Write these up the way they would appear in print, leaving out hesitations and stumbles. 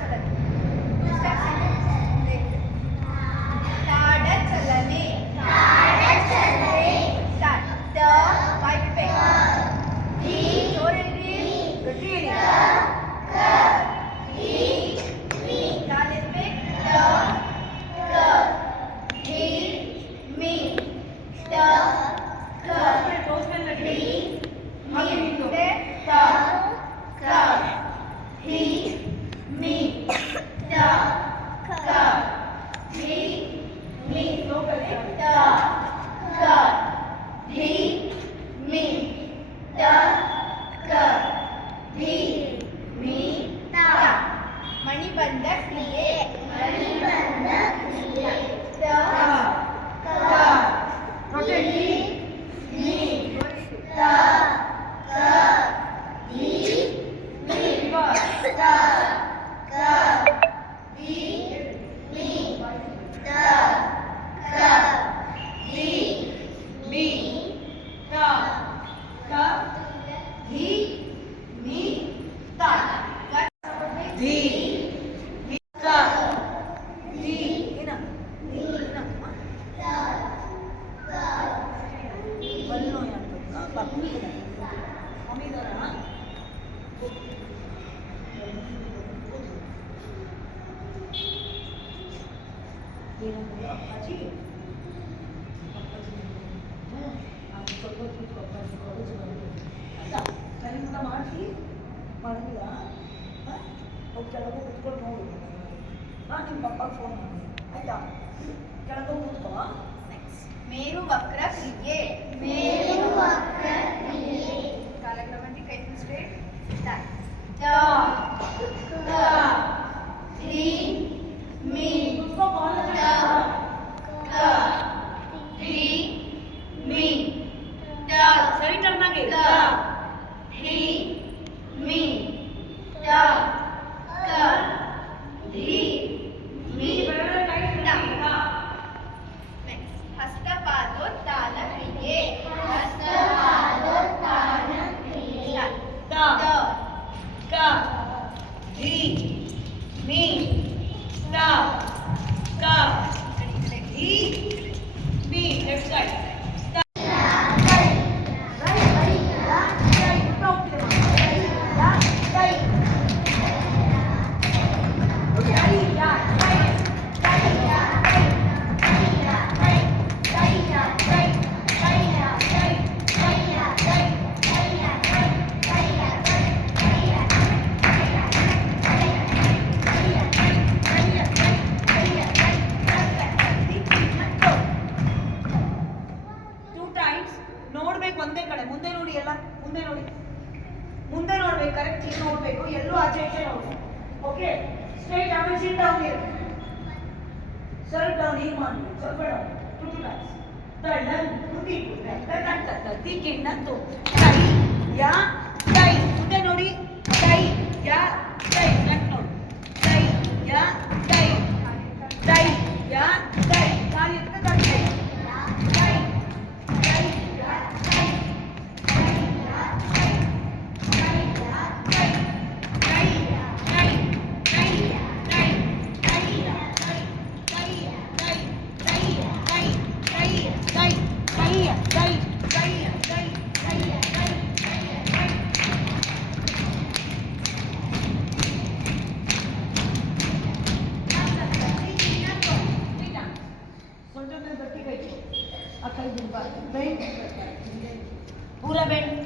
ಚಲನೆ. ತಾಡ ಚಲನೆ. The white pen. ಜೋರಲ್ಲಿ ಗಟ್ಟಿ ಹೇಳಿ. ಮಣಿಬಂಧ ಕ್ರಿಯೆ. ಮಾಡಿಸಿ ಮಾಡಿಲ್ಲ ಕೆಳಗೆ ಕುತ್ಕೊಂಡು ನೋಡು. ನಿಮ್ಮ ಪಪ್ಪಗೆ ಫೋನ್ ಮಾಡಿ ಆಯ್ತಾ. ಕೆಳಗೆ ಕೂತ್ಕೋ. ಮೇರು ವಕ್ರ ಕ್ರಿಯೆ. ಕಾಲಕ್ರಮದಲ್ಲಿ ಕೈ ಸ್ಟ್ರೇಟ್. ಸರಿ ಟರ್ನಾಗೆ ಹಸ್ತಪಾದೋತ್ಥಾನ ಕ್ರಿಯೆ. Left side. ನೋಡ್ಬೇಕು ಒಂದೇ ಕಡೆ. ಮುಂದೆ ನೋಡಿ. ಎಲ್ಲ ಮುಂದೆ ನೋಡಿ. ಮುಂದೆ ನೋಡ್ಬೇಕು. ಕರೆಕ್ಟ್ ಇಲ್ಲಿ ನೋಡ್ಬೇಕು. ಎಲ್ಲೂ ಆಚೆ ಈಚೆ ನೋಡ್ಬೇಕು. Okay straight. ಆಮೇಲೆ ಸಿಟ್ ಡೌನ್ ಇರು. ಸ್ವಲ್ಪ ಡೌನ್ ಹೀಗೆ ಮಾಡಬೇಕು. ಸ್ವಲ್ಪ ಡೌನ್. To times. ತಳ್ಳನ್ ತುದಿ ತತ್ತಿ ಕಿಣ್ಣತ್ತು ಕೈ ಯಾ ಕೈ. ಮುಂದೆ ನೋಡಿ. ಕೈ ಯಾ ಕೈ. ಫ್ರಂಟ್ ನೋಡಿ. ಕೈ ಯಾ ಕೈ. ಕೈ ಯಾ ಕೈ. ಕಾಲು ಎತ್ತ ಕೈ.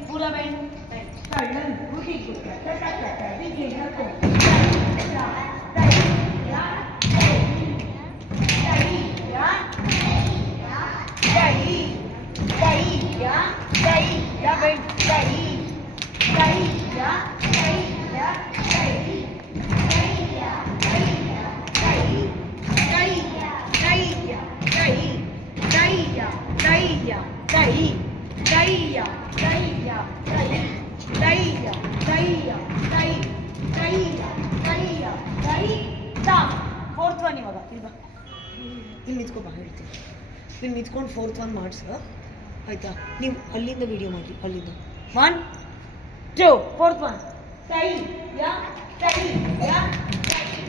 पूरा बैंड. कಳ್ಳन रुकी ಫೋರ್ತ್ ಒನ್. ಇವಾಗ ಇಲ್ಲಿ ನಿಂತ್ಕೊಬಾ ಹೇಳ್ತೀನಿ. ಇಲ್ಲಿ ನಿಂತ್ಕೊಂಡು ಫೋರ್ತ್ ಒನ್ ಮಾಡಿಸ ಆಯ್ತಾ. ನೀವು ಅಲ್ಲಿಂದ ವಿಡಿಯೋ ಮಾಡಿ. ಅಲ್ಲಿಂದ 1 2 4th ಒನ್. ಕೈ ಯಾ ಕೈ ಯಾ ಕೈ.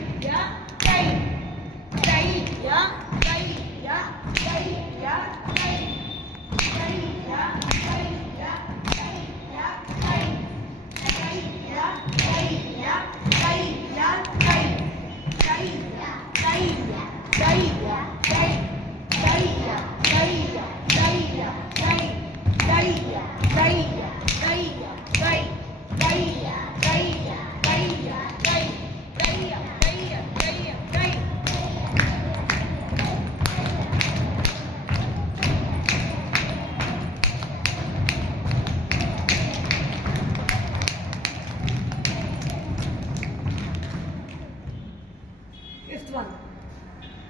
Next one.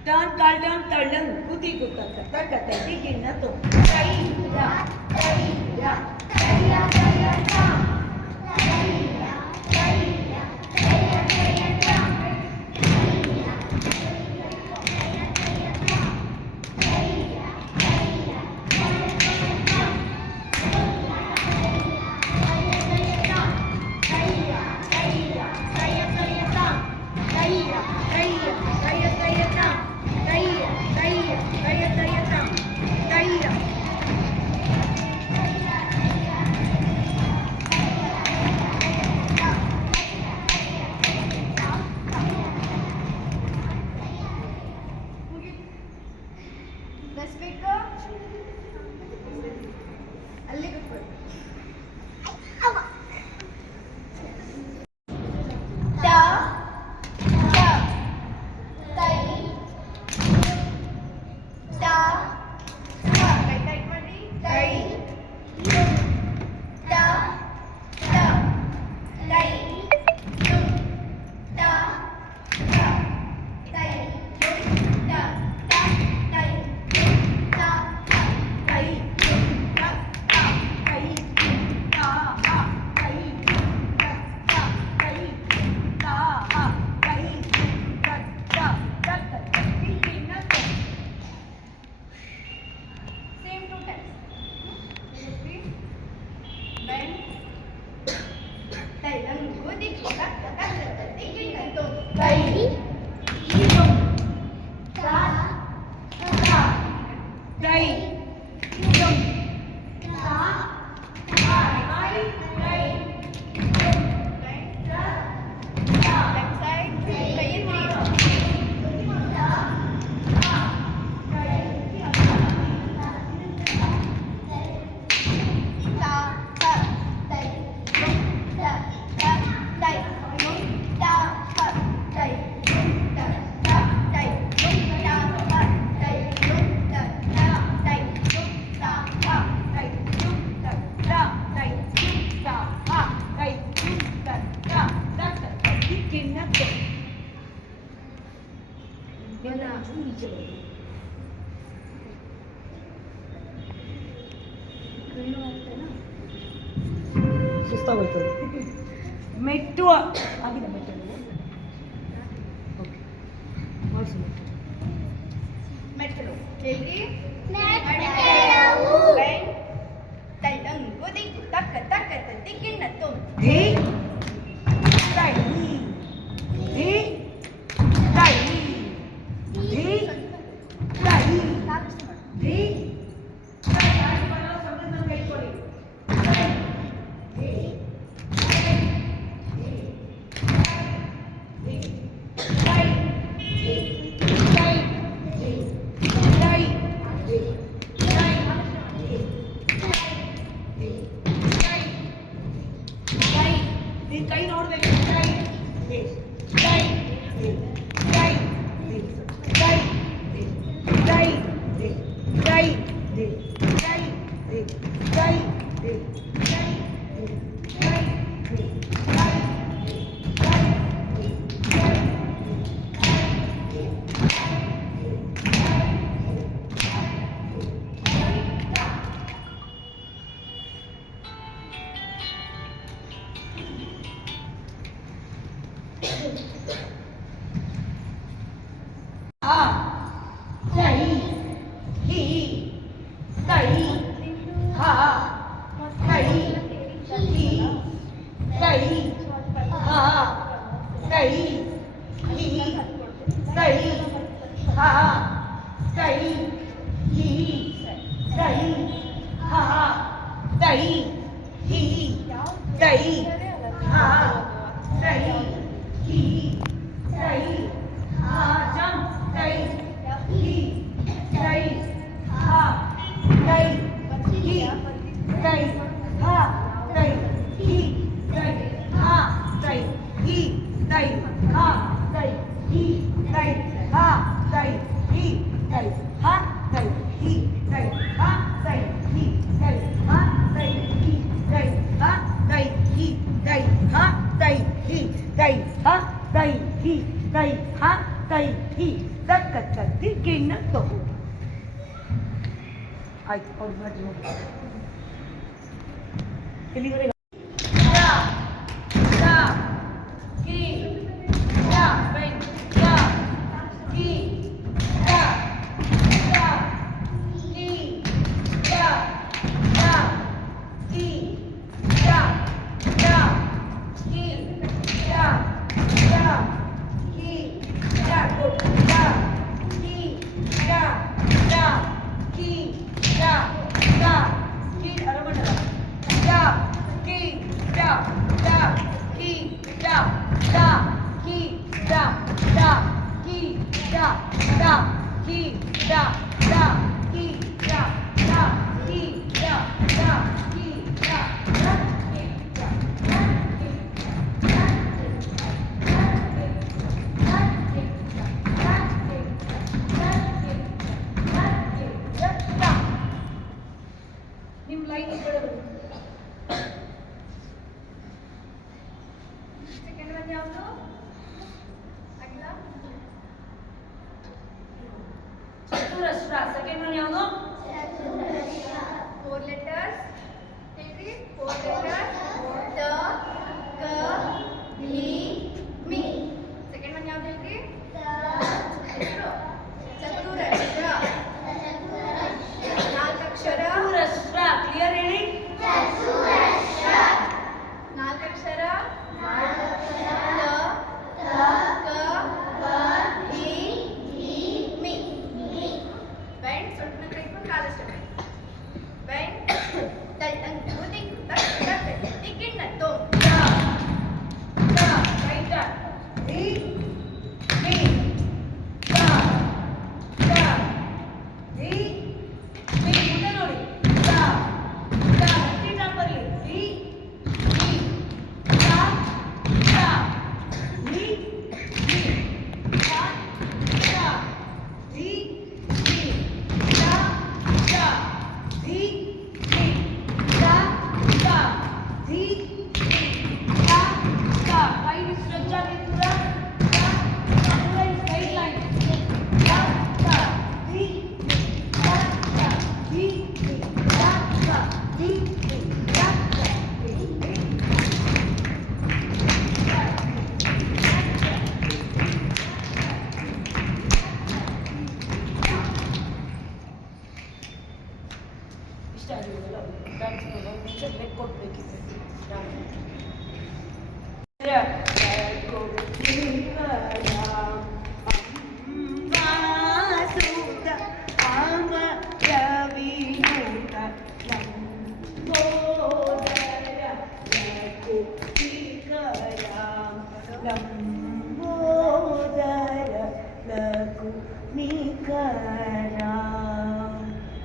Turn, kaldan, talan, kuti kutaka, takata, tikinatu. Kaya, kaya, kaya, kaya, tam. Kaya, kaya, kaya, kaya, tam. ಬಸ್ಬೇಕು ಅಲ್ಲಿ ಕೂತ್ಕೊಳ್ಳಿ. ಟ ಟ ತೈ ಟ ಟ ಕೈ ಟೈಟ್ ಮಾಡಿ ತೈ ಟ ಟ ತೈ ಟ ಟ ತೈ ಟ ಟ ತೈ Same two times. Repeat. Bend. Tailang gudi kikat kakat tingin kanto. Tai. Ilong. Ka. Ka. Tai. Ilong. Ka. Ka. Ai. Tai. Right. Ka. Ka. Left side. Kayin three. ಸುಸ್ತಾಗೋಯ್ತದೆ. ಮೆಟ್ಟು ಆಗಿದೆ ಮೆಟ್ಟು. ಓಕೆ ಮಾಡಿಸಿ ಮೆಟ್ಟಲು ಹೇಳಿ ತೈಲಂಗು ದಿಕ್ಕು ತಕ್ಕ ತಕ್ಕ ದಿಕ್ಕಿನ ತುಂಬ ಧೀ ತೈ ಧೀ ತೈ ಧೀ ತೈ ಧೀ ಕೈ ನೋಡ್ಬೇಕು. ಕೈ ಕೈ ಕೈ ಕೈ ಕೈ ಕೈ ಕೈ ಆ ಕೈ ಹಿ ಕೈ ಹಾ ಕೈ ಹಿ ಕೈ ಹಾ ಕೈ ಹಿ ಕೈ ಹಾ ಕೈ ಹಿ ಕೈ ಹಾ ಕೈ ಹಿ ಕೈ ಹಾ ಕೈ ಹಿ ಕೈ ಹಾ ಜಂಪ್ ಕೈ ಹಿ ಕೈ ಹಾ ಕೈ ಹಿ ಕೈ ಹಾ ಕೈ ಹಿ ಕೈ ಹಾ ಕೈ ಹಿ ಕೈ ಹಾ ಕೈ ಹಿ ಕೈ ಹಾ ಕೈ ಹಿ ಕೈ ಹಾ ಕೈ ಹಿ ಕೈ ಹಾ ಕೈ ಹಿ ಕೈ ಹಾ ಕೈ ಹಿ ಕೈ ಹಾ ಕೈ ಹಿ ಕೈ ಹಾ ಕೈ ಹಿ ಕೈ ಹಾ ಕೈ ಹಿ ಕೈ ಹಾ ತೈ ಹಿ ತಕ್ಕ ತತ್ತಿ ಗಿಣ್ಣ ತೋ. ಆಯ್ತು ಅವ್ರು ಮಾಡಿ ನೋಡಿ ಎಲ್ಲಿವರೆಗೆ ನಿಮ್ಮ ಲೈನ್ ಸೆಕೆಂಡ್ ಒನ್ ಯಾವುದು? ಅಗ್ಲ ಚತುರಸ್ರ. ಸೆಕೆಂಡ್ ಒನ್ ಯಾವುದು? 4 letters. ಹೇಳ್ರಿ 4 letters. ತ ಕ ಲಿ ಮಿ. ಸೆಕೆಂಡ್ ಒನ್ ಯಾವುದು ಹೇಳ್ರಿ? ಚತುರಸ್ರ. 4 ಅಕ್ಷರ. ಚತುರಸ್ರ. ಕ್ಲಿಯರ್ ಹೇಳಿ. 4 ಅಕ್ಷರ.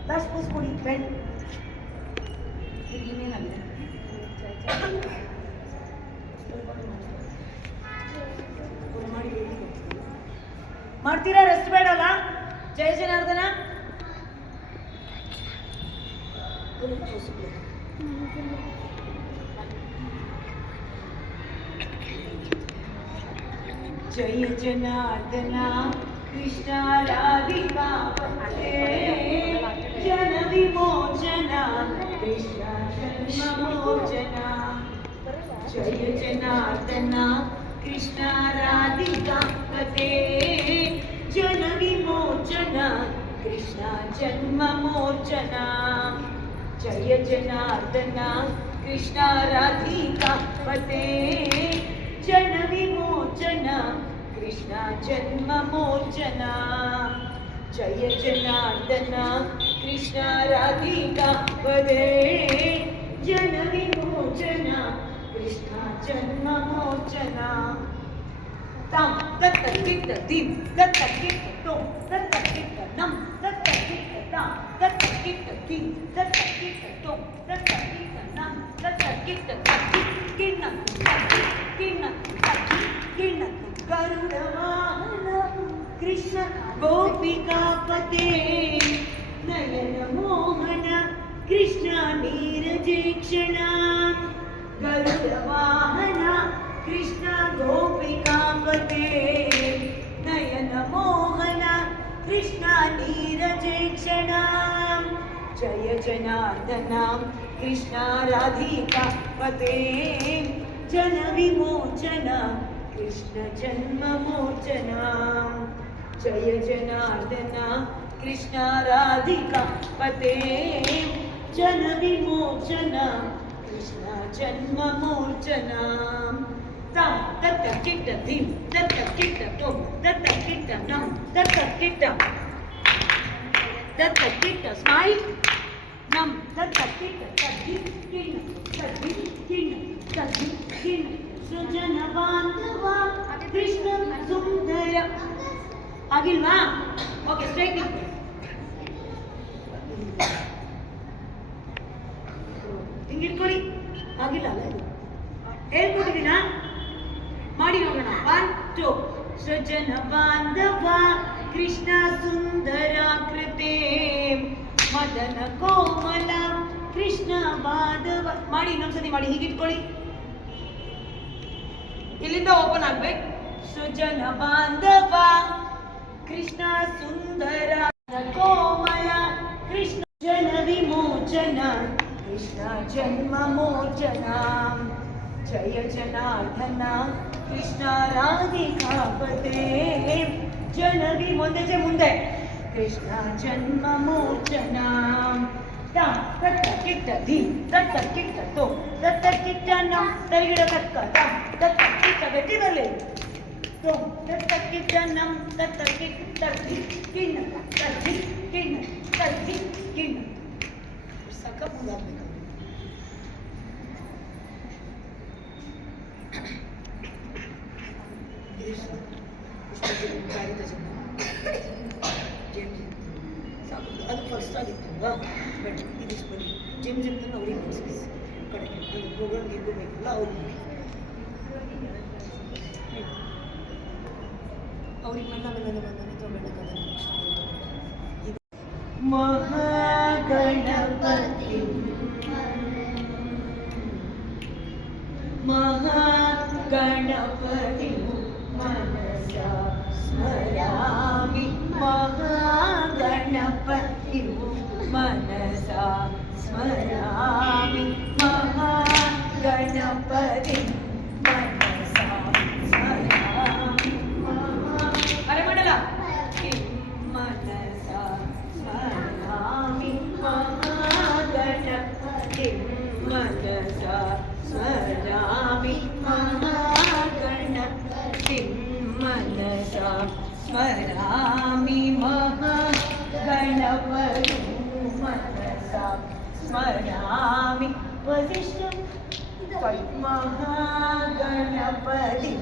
ಲಾಸ್ಟ್ ಪೋಸ್ ಕೊಡಿ ಪೆನ್. ಇನ್ನೇನಾಗಿದೆ ಮಾಡ್ತೀರಾ? ರೆಸ್ಟ್ ಬೇಡಲ್ಲ? ಜಯ ಜನಾರ್ದನ ಜಯ ಜನಾರ್ದನ ಕೃಷ್ಣ ರಾಧಿಕಾ ಜನ ವಿಮೋಚನ ಕೃಷ್ಣ ಜನ್ಮ ಮೋಚನ. ಜಯ ಜನಾರ್ದನ ಕೃಷ್ಣ ರಾಧಿಕಾ ಪತೆ ಜನ ವಿಮೋಚನ ಕೃಷ್ಣ ಜನ್ಮ ಮೋಚನ. ಜಯ ಜನಾರ್ದನ ಕೃಷ್ಣ ರಾಧಿಕಾ ಪತೆ ಜನ ವಿಮೋಚನ ಕೃಷ್ಣ ಜನ್ಮ ಮೋಚನ. ಜಯ ಜನಾರ್ದನ ಕೃಷ್ಣ ರಾಧಿಕಾ ಪದೇ ಜನ ವಿಮೋಚನ ಕೃಷ್ಣ ಜನ್ಮ ಮೋಚನ. ತಾಂ ತತ್ತ ಕಿತ್ತ ದಿಂ ತತ್ತ ಕಿತ್ತ ತೋಂ ತತ್ತ ಕಿತ್ತ ನಂ ತತ್ತ ಕಿತ್ತ ತಾಂ ತತ್ತ ಕಿತ್ತ ದಿಂ ತತ್ತ ಕಿತ್ತ ತೋಂ ತತ್ತ ಕಿತ್ತ ನಂ ತತ್ತ ಕಿತ್ತ ತತ್ತಿ ಕಿಣ್ಣ ತತ್ತಿ ಕಿಣ್ಣ ತತ್ತಿ ಕಿಣ್ಣ ಗರುಡ ವಾಹನ ಕೃಷ್ಣ ಗೋಪಿಕಾಪತೆ ನಯನ ಮೋಹನ ಕೃಷ್ಣ ನೀರಜೇಕ್ಷಣ. ಗರುಡ ವಾಹನ ಕೃಷ್ಣ ಗೋಪಿಕಾಪತೆ ನಯನ ಜಯ ಜನಾರ್ದನ ಕೃಷ್ಣ ರಾಧಿಕಾ ಪತೆ ಜನ ವಿಮೋಚನ ಕೃಷ್ಣ ಜನ್ಮ ಮೋಚನ ಜಯ ಜನಾರ್ದನ ಕೃಷ್ಣ ರಾಧಿಕಾ ಪತೆ ಜನ ವಿಮೋಚನ ಕೃಷ್ಣ ಜನ್ಮ ಮೋಚನ tam tata kita dim tata kita tom tata kita nam tata kita smile nam tata kita tadin sujana bandhava krishna sundara agilva okay straight it ಹಿಂಗಿಟ್ಕೊಳ್ಳಿ ಆಗಿಲ್ಲ ಅಲ್ಲ ಇದು ಹೇಳ್ಕೊಟ್ಟಿದ್ದೀನಾ ಮಾಡಿ ನೋಡೋಣ 1 2 ಸಜ್ಜನ ಬಾಂಧವ ಕೃಷ್ಣ ಸುಂದರ ಕೃತೆ ಮದನ ಕೋಮಲ ಕೃಷ್ಣ ಮಾಧವ ಮಾಡಿ ಇನ್ನೊಂದ್ಸತಿ ಮಾಡಿ ಹೀಗಿಟ್ಕೊಳ್ಳಿ ಇಲ್ಲಿಂದ ಓಪನ್ ಆಗ್ಬೇಕು ಸುಜನ ಬಾಂಧವ ಕೃಷ್ಣ ಸುಂದರ ಕೋಮಲ ಕೃಷ್ಣ ಜನ ವಿಮೋಚನ ಕೃಷ್ಣ ಜನ್ಮ ಮೋಚನ ಜಯ ಜನಾರ್ದನ ಕೃಷ್ಣ ರಾಧಿಕಾ ಪತೆ ಜನವಿ ಮುಂದೆ ಕೃಷ್ಣ ಜನ್ಮ ಮೋಚನ ತತ್ತ ಕಿಟ್ಟ ಧೀ ತತ್ತ ಕಿಟ್ಟ ತೋ ತತ್ತ ಕಿಟ್ಟ ನಂ ತರಿಗಿಡ ಕಕ್ಕ ತತ್ತ ಕಿಟ್ಟ ಗಟ್ಟಿ ಬರಲಿ ತೋ ತತ್ತ ಕಿಟ್ಟ ನಂ ತತ್ತ ಕಿಟ್ಟ ತರ್ದಿ ಕಿನ್ನ ತರ್ದಿ ಕಿನ್ನ ತರ್ದಿ ಕಿನ್ನ ಸಕ ಮುಂದಾಗಬೇಕು ಅದು ಫಸ್ಟ್ ಆಗಿತ್ತಲ್ವಾ ಬಟ್ ಇದಿಷ್ಟು ಬನ್ನಿ ಜಿಮ್ ಜಿಮ್ನ ಅವ್ರಿಗೆ ಕಡೆ ಅದು ಪ್ರೋಗ್ರಾಮ್ ಗೆಲ್ಲಬೇಕಲ್ಲ ಅವ್ರಿಗೆ ಅವ್ರಿಗೆ ಮಣ್ಣಾಗಲ್ಲ ಬಂದರೆ ತೊಗೊಳ್ಳೋಕ್ಕಲ್ಲ ಮಹಾಗಣಪತಿ ಮಹಾಗಣಪತಿ ಮನಸ ಸ್ಮರಾಮಿ ಮಹಾಗಣಪತಿ ಮನಸ ಸ್ಮರಾಮಿ ಮಹಾಗಣಪತಿ ಮನಸ ಸ್ಮರಾಮಿ ಅರೆ ಮಾಡಲ್ಲ ಮನಸ ಸ್ಮರಾಮಿ ಮಹಾಗಣಪತಿ ಮನಸ ಸ್ಮರಾಮಿ ಮಹಾಗಣಪತಿ ಮನಸ ಸ್ಮರಾಮಿ ಮಹಾಗಣಪತಿ ಮನಸ ಸ್ಮರಾಮಿ ವಸಿಷ್ಠ ಮಹಾಗಣಪತಿ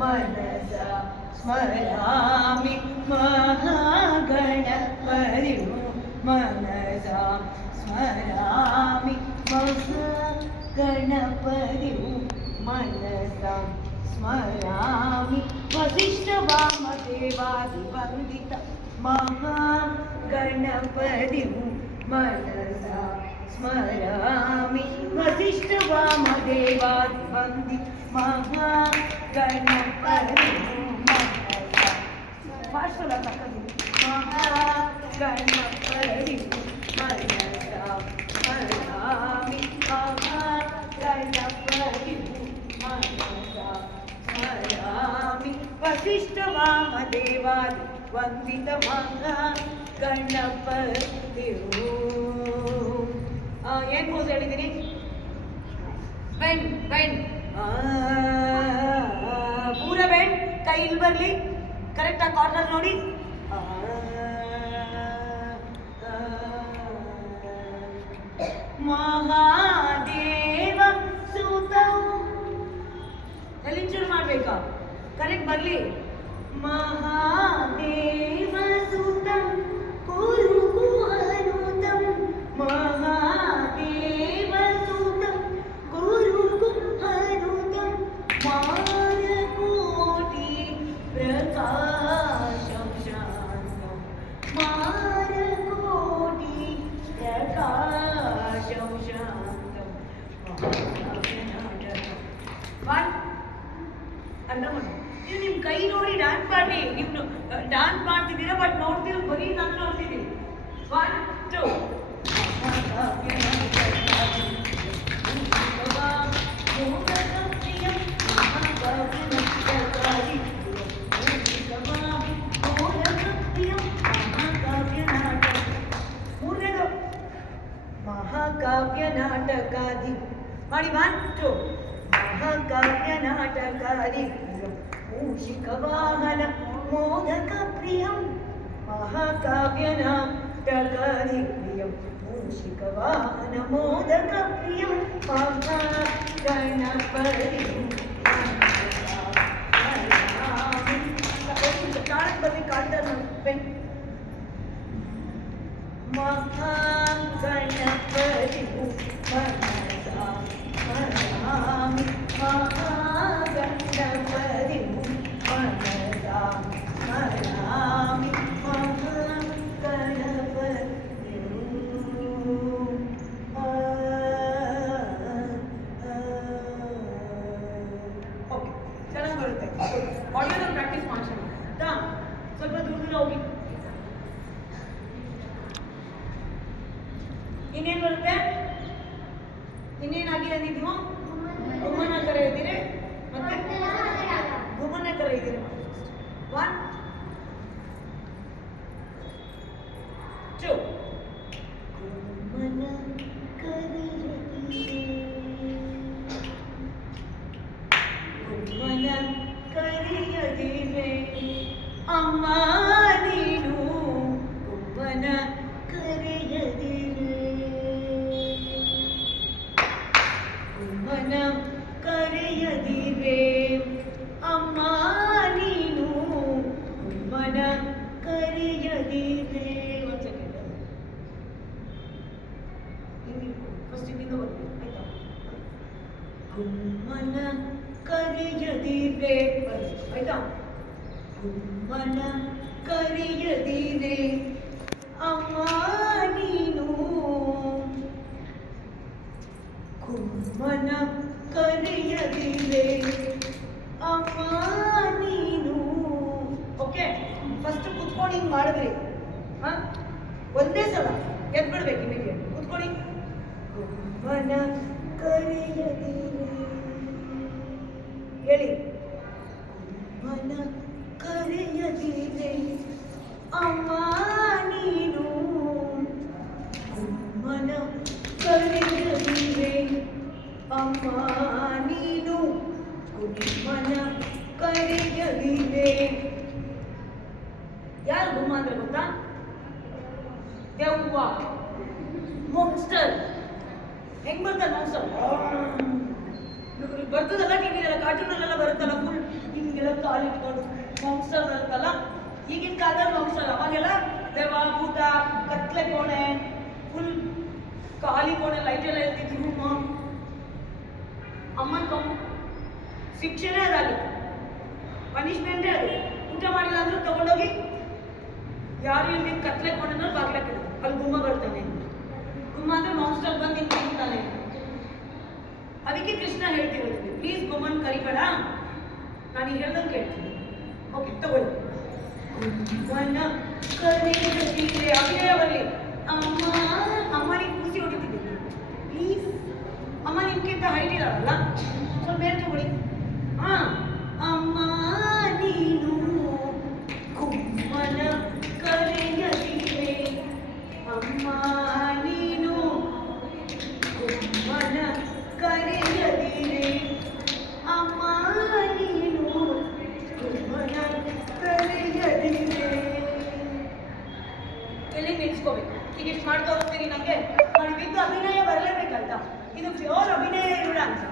ಮನಸ ಸ್ಮರಾಮಿ ಮಹಾಗಣಪತಿ ಮನಸ ಸ್ಮರಾಮಿ ಮಹಾಗಣಪತಿ ಮನಸ ಸ್ಮರಾಮಿ ವಸಿಷ್ಠ ವಾಮದೇವಾದಿ ವಂದಿತ ಮಹಾಗಣಪತಿ ಮನಸ ಸ್ಮರಾಮಿ ವಸಿಷ್ಠ ವಾಮದೇವಾದಿ ವಂದಿತ ಮಹಾಗಣಪತಿ ಮನಸ ಫಾಸ್ಟ್ ಮಹಾಗಣಪತಿ ಮನಸ ಸ್ಮರಾಮಿ ಮಹಾಗಣಪತಿ ಮನಸ ಸ್ಮರಾಮಿ ವಸಿಷ್ಠ ವಾಮದೇವಾದಿ ವಂದಿತ ಮಹಾಗಣಪತಿ ಏನು ಪೋಸ್ ಹೇಳಿದ್ದೀನಿ ಬೆಂಡ್ ಬೆಂಡ್ ಪೂರ ಬೆಂಡ್ ಕೈ ಇಲ್ಲಿ ಬರಲಿ ಕರೆಕ್ಟಾಗಿ ಕಾರ್ನರ್ ನೋಡಿ ಮಹಾದೇವ ಸುತೌ ಎಲ್ಲಿ ಶುರು ಮಾಡ್ಬೇಕಾ ಕರೆಕ್ಟ್ ಬರಲಿ ಮಹಾದೇವ ಸುತಂ ಕುರು ಹನುತಂ ಮಹಾದೇವ ಸುತಂ ಕುರು ಹನುತಂ ಮಾರಕೋಟಿ ಪ್ರಕಾಶಂ ಶಾಂತಂ ಮಾರಕೋಟಿ ಪ್ರಕಾಶಂ ಶಾಂತಂ ಅರ್ಥ ಮಾಡಿ ನೀವು ನಿಮ್ಮ ಕೈ ನೋಡಿ ಡ್ಯಾನ್ಸ್ ಮಾಡಿ ನೀವು ಡ್ಯಾನ್ಸ್ ಮಾಡ್ತಿದ್ದೀರಾ ಬಟ್ ನೋಡ್ತಿರೋ ಬರೀ ನಾನು ನೋಡ್ತಿದ್ದೀನಿ 1 2 ಮಹಾಕಾವ್ಯ ನಾಟಕಾದಿ ಮಾಡಿ 1 2 ಮಹಾಕಾವ್ಯ ನಾಟಕಾದಿ ಮೂಷಿಕ ವಾಹನ ಮೋದಕ ಪ್ರಿಯಂ ಮಹಾಕಾವ್ಯ ನಾಟಕಾದಿ ಪ್ರಿಯಂ ಮೂಷಿಕ ವಾಹನ ಮೋದಕ ಪ್ರಿಯಂ ಗಣಪತಿ ತಾಳಕ್ಕೆ ಬರ್ಲಿ ಕಾಣ್ತಾರೆ ನೋಡಿ ಪೆನ್ ಮಹಾಗಣಪತಿ ಮನಸಾ ಸ್ಮರಾಮಿ ಮಹಾಗಣಪತಿ ಮನಸಾ ಸ್ಮರಾಮಿ ಮಹಾಗಣಪತಿ ಓಕೆ ಚೆನ್ನಾಗಿ ಬರುತ್ತೆ ಆಡಿಯೋನ ಪ್ರಾಕ್ಟೀಸ್ ಮಾಡ್ಸೋಣ ಆಯ್ತಾ ಸ್ವಲ್ಪ ದೂರ ಹೋಗಿ ಇನ್ನೇನು ಬರುತ್ತೆ ಇನ್ನೇನಾಗಿದೆ ನೀವು ಗುಮ್ಮನ ಕರೆಯಿದ್ದೀರಿ ಮತ್ತೆ ಗುಮ್ಮನ ಕರೆಯಿದ್ದೀರಿ 1 2 ಗುಮ್ಮನ ಗುಮ್ಮನ ಕರೆಯದಿರೆ ಅಮ್ಮ ನೀನು ಗುಮ್ಮನ ಕರೆಯದಿರೆ ಗುಮ್ಮನ ಕರೆಯದಿರೆ ಅಮ್ಮ ನೀನು ಗುಮ್ಮನ ಕರೆಯದಿರೆ ಒಂದು ಸೆಕೆಂಡ್ ಫಸ್ಟ್ ಇಲ್ಲಿಂದ ಬರ್ತೀನಿ ಆಯ್ತಾ ಗುಮ್ಮನ ಕರೆಯದಿರೆ ಆಯ್ತಾ ಗುಮ್ಮನ ಕರೆಯದಿರೆ ಅಮ್ಮ ನೀನು ಗುಮ್ಮನ ಕರೆಯದಿರೆ ಅಮ್ಮ ನೀನು ಓಕೆ ಫಸ್ಟ್ ಕುತ್ಕೊಂಡು ಹಿಂಗೆ ಮಾಡಿದ್ರಿ ಹಾಂ ಒಂದೇ ಸಲ ಎದ್ಬಿಡ್ಬೇಕು ಇಮಿಡಿಯೇಟ್ ಕುತ್ಕೊಳ್ಳಿ ಗುಮ್ಮನ ಕರೆಯದಿರೆ ಹೇಳಿ ಗುಮ್ಮನ ಕರೆಯದಿರೆ ಅಮ್ಮ ನೀನು ಗುಮ್ಮನ ಕರೆಯದಿರೆ ಅಮ್ಮ ನೀನು ಗುಮ್ಮನ ಕರೆಯದಿರೆ ಯಾರು ಗುಮ್ಮ ಅಂದ್ರೆ ಗೊತ್ತಾ ದೆವ್ವ ಮಾನ್ಸ್ಟರ್ ಹೆಂಗ್ ಬರ್ತಾರೆ ಮಾನ್ಸ್ಟರ್ ಬರ್ತದಲ್ಲ ಟಿವಿಲೆಲ್ಲ ಕಾರ್ಟೂನಲ್ಲೆಲ್ಲ ಬರುತ್ತಲ್ಲ ಫುಲ್ ಹಿಂಗೆಲ್ಲ ಕಾಲಿಟ್ಕೊಂಡು ಮಾನ್ಸ್ಟರ್ ಬರುತ್ತಲ್ಲ ಈಗಿನ ಕಾಲದಲ್ಲಿ ಮಾನ್ಸ್ಟರ್ ಅವಾಗೆಲ್ಲ ದೆವ್ವ ಭೂತ ಕತ್ಲೆ ಕೋಣೆ ಫುಲ್ ಖಾಲಿ ಕೋಣೆ ಲೈಟ್ ಎಲ್ಲ ಇರ್ತಿತ್ತು ರೂಮ್ ಅಮ್ಮನ ಶಿಕ್ಷೆನೇ ಅದಾಗಿತ್ತು ಪನಿಷ್ಮೆಂಟೇ ಅದು ಊಟ ಮಾಡಿಲ್ಲ ಅಂದ್ರೆ ತಗೊಂಡೋಗಿ ಯಾರು ಇಲ್ಲಿ ಕತ್ಲೆ ಕೋಣೆನ ಬಾಗ್ಲಾಕಿದ್ರು ಅಲ್ಲಿ ಗುಮ್ಮ ಬರ್ತಾನೆ ಗುಮ್ಮ ಅಂದ್ರೆ ಮಾನ್ಸ್ಟರ್ ಬಂದು ಹಿಂಗೆ ತಿಂತಾನೆ ಅದಕ್ಕೆ ಕೃಷ್ಣ ಹೇಳ್ತಿರೋದು ಪ್ಲೀಸ್ ಗುಮ್ಮನ್ ಕರಿಬೇಡ ನಾನು ಹೇಳ್ದಂಗೆ ಕೇಳ್ತೀನಿ ಓಕೆ ತಗೊಳ್ಳಿ ಗುಮ್ಮನ ಕರೆಯದಿರೆ ಅಭಿನಯ ಬರಲಿ ಅಮ್ಮ ಅಮ್ಮನಿಗೆ ಕೂಸಿ ಹೊಡಿತಿದ್ದೀನಿ ಪ್ಲೀಸ್ ಅಮ್ಮ ನಿಮ್ಗಿಂತ ಹೈಟ್ ಇದಾರಲ್ಲ ಸ್ವಲ್ಪ ಬೇರೆ ತಗೊಳ್ಳಿ ಹಾಂ ಅಮ್ಮ ನೀನು ಗುಮ್ಮನ ಕರೆಯದಿರೆ ಅಮ್ಮ ನೀನು ಗುಮ್ಮನ ಕರೆಯದಿರೆ ಅಮ್ಮ ನೀನು ಗುಮ್ಮನ ಕರೆಯದಿರೆ ಎಲ್ಲಿ ನಿಲ್ಸ್ಕೋಬೇಕು ಈಗ ಇಷ್ಟು ಮಾಡ್ತಾ ಹೋಗ್ತೀನಿ ನನಗೆ ಮಾಡಿದ್ದು ಅಭಿನಯ ಬರಲೇಬೇಕಂತ ಇದು ಪ್ಯೂರ್ ಅಭಿನಯ ಇರೋಣ ಅಂತ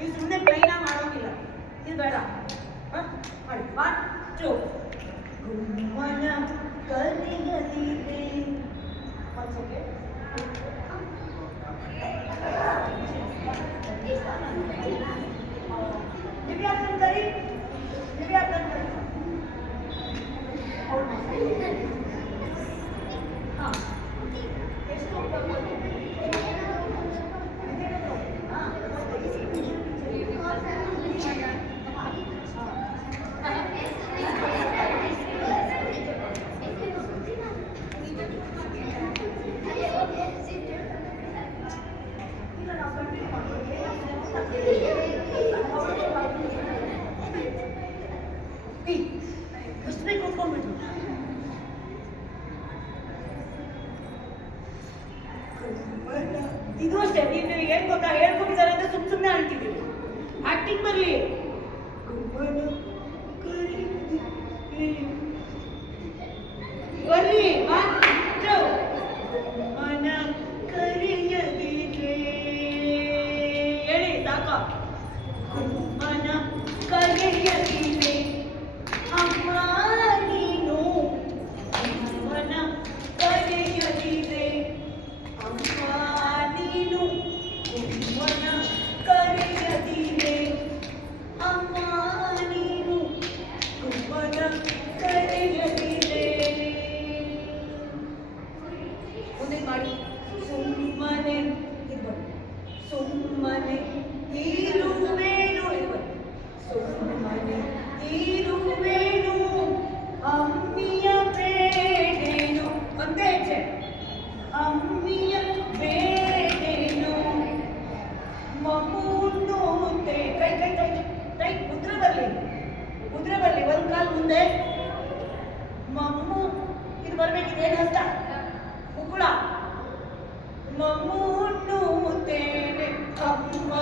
ಇದು ಸುಮ್ಮನೆ ಪ್ಲೈನಾಗಿ ಮಾಡೋಂಗಿಲ್ಲ ಇದು ಬೇಡ ಹಾಂ ಮಾಡಿ 1 2 ಗುಮ್ಮನ ಕರೆಯದಿರೆ ಒಂದು ಸೆಕೆಂಡ್ ದಿವ್ಯಾಕನ್ ಕರಿ ದಿವ್ಯಾಕನ್ ಕರಿ ಹಾಂ ಎಷ್ಟು ಎಷ್ಟು ಬೇಕು ಕೂತ್ಕೊಂಡ್ಬಿಟ್ರು. ಇದು ಅಷ್ಟೇ, ನೀವು ಏನ್ ಗೊತ್ತಾ, ಹೇಳ್ಕೊಂಡಿದ್ದಾರೆ ಅಂತ ಸುಮ್ಮನೆ ಅಂತಿದ್ದೀವಿ. ಆಕ್ಟಿಂಗ್ ಬರಲಿ. ಬರ್ಲಿ ಮನ ಕರೆಯದಿದೆ ಹೇಳಿ ಸಾಕ. ಮನ ಕರೆಯದಿದೆ ಅಮ್ಮ ನೀನು, ಮನ ಕರೆಯದಿದೆ ಅಮ್ಮ ನೀನು, ಮನ ಕರೆಯದಿದೆ ಅಮ್ಮ ನೀನು, ಮನ ಕರೆಯದಿದೆ. ಮುಂದೆ ಮಾಡಿ. ಸುಮ್ಮನೆ ಇರ್ಬಾರ್ದು, ಸುಮ್ಮನೆ ಇರುವೇನು ಇರ್ಬಾರ್ದು, ಸುಮ್ಮನೆ ಇರುವೇನು ಅಮ್ಮಿಯ ಬೇಡೇನು. ಒಂದೇ ಹೆಜ್ಜೆ. ಅಮ್ಮಿಯ ಬೇಡೇನು ಮಮ್ಮೂನು ಮುಂದೆ. ಕೈ ಕೈ ಕೈ ಕೈ ಮುದ್ರೆ ಬರಲಿ, ಮುದ್ರೆ ಬರಲಿ. ಒಂದು ಕಾಲು ಮುಂದೆ. ಮಮ್ಮು ಇದು ಬರ್ಬೇಕಿದೆ. ಏನು ಹಸ್ತ ಮುಗುಳ. ಮಮ್ಮೂನು ಮುತ್ತೇನೆ ಅಮ್ಮ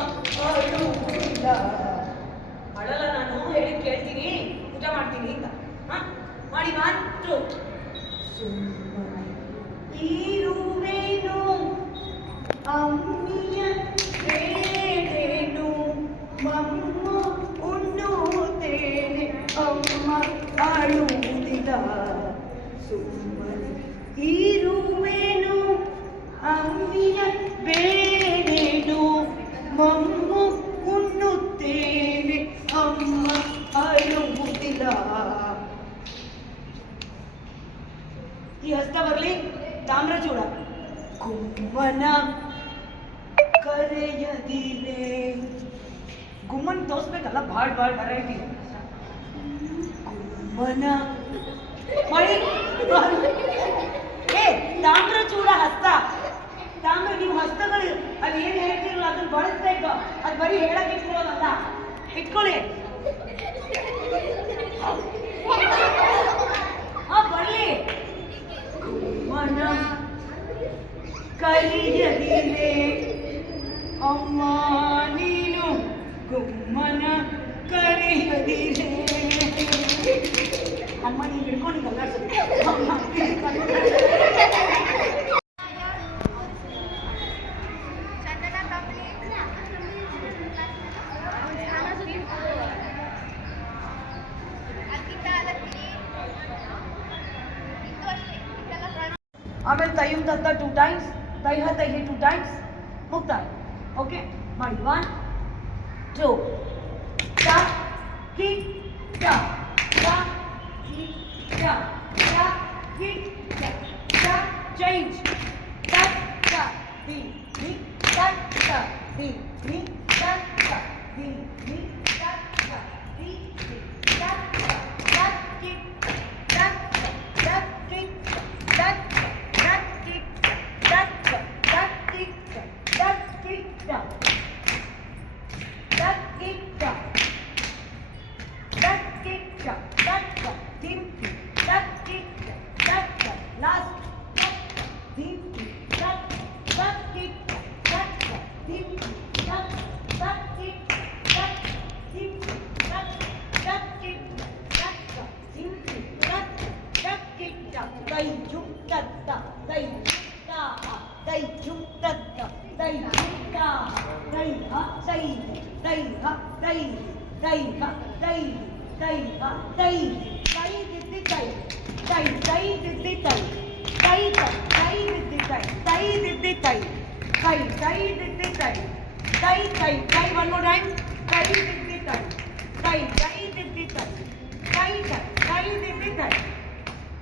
ಅಳುವುದಿಲ್ಲ. ಅಳಲ್ಲ, ನಾನು ಹೇಳಿದ್ ಕೇಳ್ತೀನಿ, ಊಟ ಮಾಡ್ತೀನಿ ಅಂತ. ಮಾಡಿ ಮಾತು. ಸುಮ್ಮನೆ ಇರುವೇನು ಅಮ್ಮಿಯ ಬೇಡೇನು ಮಮ್ಮು ಉಣ್ಣುತ್ತೇನೆ ಅಮ್ಮ ಅಳುವುದಿಲ್ಲ. ಸುಮ್ಮನೆ ಇರುವೇನು ಅಮ್ಮಿಯ ಬೇಡೇನು ಮಮ್ಮು ಉಣ್ಣುತ್ತೇನೆ ಅಮ್ಮ ಅಳುವುದಿಲ್ಲ. ಈ ಹಸ್ತ ಬರಲಿ. ತಾಮ್ರಚೂಡ. ಗುಮ್ಮನ ಕರೆಯದಿರೆ. ಗುಮ್ಮನ್ ತೋರಿಸ್ಬೇಕಲ್ಲ, ಭಾಳ ವೆರೈಟಿ. ಗುಮ್ಮನ ಮಾಡಿ. ಏ ತಾಮ್ರಚೂಡ ಹಸ್ತ. ತಾಮ್ರ ನೀವು ಹಸ್ತಗಳು ಅಲ್ಲಿ ಏನು ಹೇಳ್ತಿರಲ್ಲ ಅದನ್ನ ಬಳಸ್ಬೇಕು. ಅದು ಬರೀ ಹೇಳಕ್ಕೆ ಇಟ್ಕೊಳ್ಳೋದಲ್ಲ, ಇಟ್ಕೊಳ್ಳಿ. ಬರ್ಲಿ. ಗುಮ್ಮನ ಕರೆಯದಿರೆ ಅಮ್ಮ ನೀನು, ಗುಮ್ಮನ ಕರೆಯದಿರೆ. ಅಮ್ಮ ನೀನು ಹಿಡ್ಕೊಂಡಿದ್ದಲ್ಲ ಆಮೇಲೆ ತೈಯುಂ ತತ್ತ 2 ಟೈಮ್ಸ್, ತೈಹ ತೈಹಿ 2 ಟೈಮ್ಸ್, ಮುಕ್ತಾಯ. ಓಕೆ ಮಾಡಿ. 1 2 ಟ ಕಿ ಟ ಟ ಕಿ ಟ ಟ ಕಿ ಟ ಟ ಚೇಂಜ್. ಟ ಟ ದಿ ದಿ ಟ ಟ ದಿ ದಿ ಟ ಟ ದಿ ದಿ ಟ ಟ ದಿ ದಿ ಟ ಟ ಕಿ ಟ ಟ ಕಿ ಟ One more time.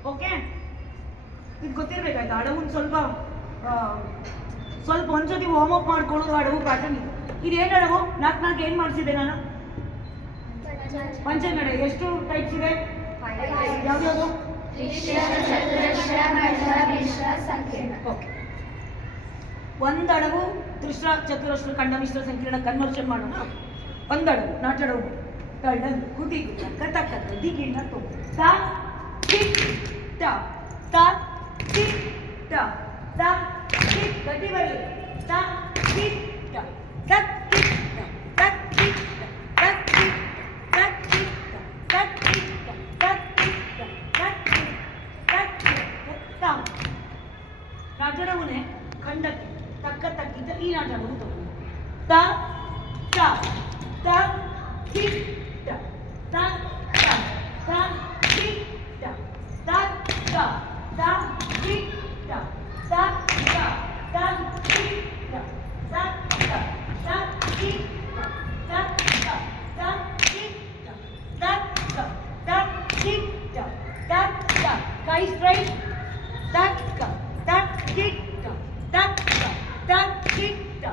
ಓಕೆ, ಇದು ಗೊತ್ತಿರ್ಬೇಕಾಯ್ತು. ಅಡವುನ್ ಸ್ವಲ್ಪ ಒಂದ್ಸತಿ ವಾರ್ಮ್ ಅಪ್ ಮಾಡ್ಕೊಳ್ಳೋದು ಅಡವು ಪ್ಯಾಟರ್ನ್ ಇದು. ಇದೇನು ಅಡವು? 4 ಏನು ಮಾಡಿಸಿದೆ ನಾನು? ಪಂಚನಡೆ. ಎಷ್ಟು ಟೈಪ್ಸ್ ಇದೆ? ಯಾವ್ಯಾವುದು? ಓಕೆ, ಒಂದು ಅಡವು ತ್ರಿಶ್ರ ಚತುರಶ್ರ ಖಂಡ ಮಿಶ್ರ ಸಂಕೀರ್ಣ ಕನ್ವರ್ಷನ್ ಮಾಡೋಣ. ಒಂದು ಅಡವು ನಾಟಡವು ತಳ್ಳಲು ಕುದಿಗು ತಕ್ಕ ತಕ್ಕ ದಿಗಿನ ತೋ ತಾ ಟಿಕ್ ಟ ತಾ ಟಿಕ್ ಟ ತಾ ಟಿಕ್ ಗಟ್ಟಿ ಬರಲಿ ತಾ ಟಿಕ್ ಟ ತಕ್ ಟಿಕ್ ಟ ತಕ್ ಟಿಕ್ ಟ ತಕ್ ಟಿಕ್ ಟ ತಕ್ ಟಿಕ್ ಟ ತಕ್ ಟಿಕ್ ಟ ತಕ್ ಟಿಕ್ ಟ ತಕ್ ಟಿಕ್ ತಕ್ ಟಿಕ್ ತ ನಾಟಕವನ್ನೇ ಖಂಡಕ್ಕೆ ತಕ್ಕ ತಕ್ಕಿದ್ದ ಈ ನಾಟಕವನ್ನು ತಗೊಂಡು ತ ಟ ತ ಟಿಕ್ ಟ ತ ಟ ತ ಟಿಕ್ ಟ ತ ಟ ತ ಟಿಕ್ ಟ ತ ಟ ತ ಟಿಕ್ ಟ ತ ಟ ತ ಟಿಕ್ ಟ ತ ಟ ತ ಟಿಕ್ ಟ ತ ಟ ತ ಟಿಕ್ ಟ ತ ಟ ಕೈ ಸ್ಟ್ರೈಟ್ ತಕ್ಕ ತ ಟಿಕ್ ಟ ತಕ್ಕ ತ ಟಿಕ್ ಟ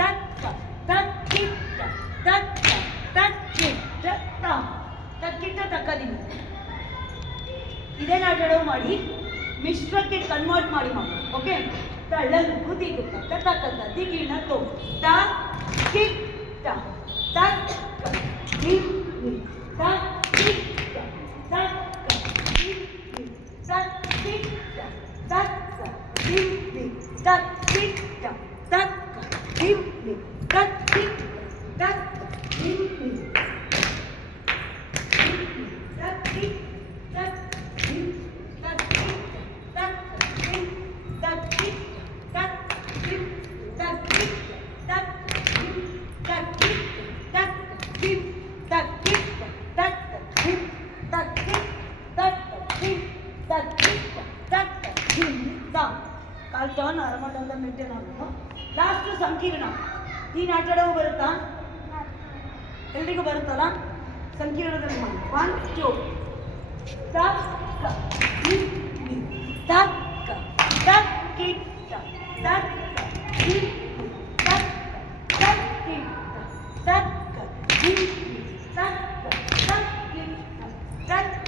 ತಕ್ಕ ತ ಟಿಕ್ ಟ ತಕ್ಕ ತ ಟಿಕ್ ಟ ತ ತಕ್ಕಿಟ್ಟ ತಕ್ಕದಿನಿ ಇದೇ ನಾಟಕ ಮಾಡಿ ಮಿಶ್ರಕ್ಕೆ ಕನ್ವರ್ಟ್ ಮಾಡಿ ಓಕೆ ತಳ್ಳಲು ಕುದಿಗು ತಕ್ಕ ತಕ್ಕಂತ ದಿಗಿನ ತೋ ತ ಟಿಕ್ ಟ ತಕ್ಕ ದಿ ತ ಟಿಕ್ ಟ ತಕ್ಕ ದಿ ತ ಟಿಕ್ ಟ ತಕ್ಕ ದಿ ತ ಟಿಕ್ ಟ ತಕ್ಕ ದಿ ತ ಟಿಕ್ ತಕ್ಕ ದಿ ಕಾಲ್ ಟರ್ನ್ ಅರಮಂಡಲ ಮೇಂಟೈನ್ ಆಗಬೇಕು ಲಾಸ್ಟ್ ಸಂಕೀರ್ಣ ಈ ನಾಟಕವು ಬರುತ್ತಾ ಎಲ್ರಿಗೂ ಬರುತ್ತಲ್ಲ ಸಂಕೀರ್ಣದಲ್ಲಿ ಮಾಡಿ 1 2 ತಕ್ಕ ತಕ್ಕ ತಕ್ಕಿಟ್ಟ ತಕ್ಕ ತಕ್ಕ ತಕ್ಕಿಟ್ಟ ತಕ್ಕ ತಕ್ಕ ತಕ್ಕಿಟ್ಟ ತಕ್ಕ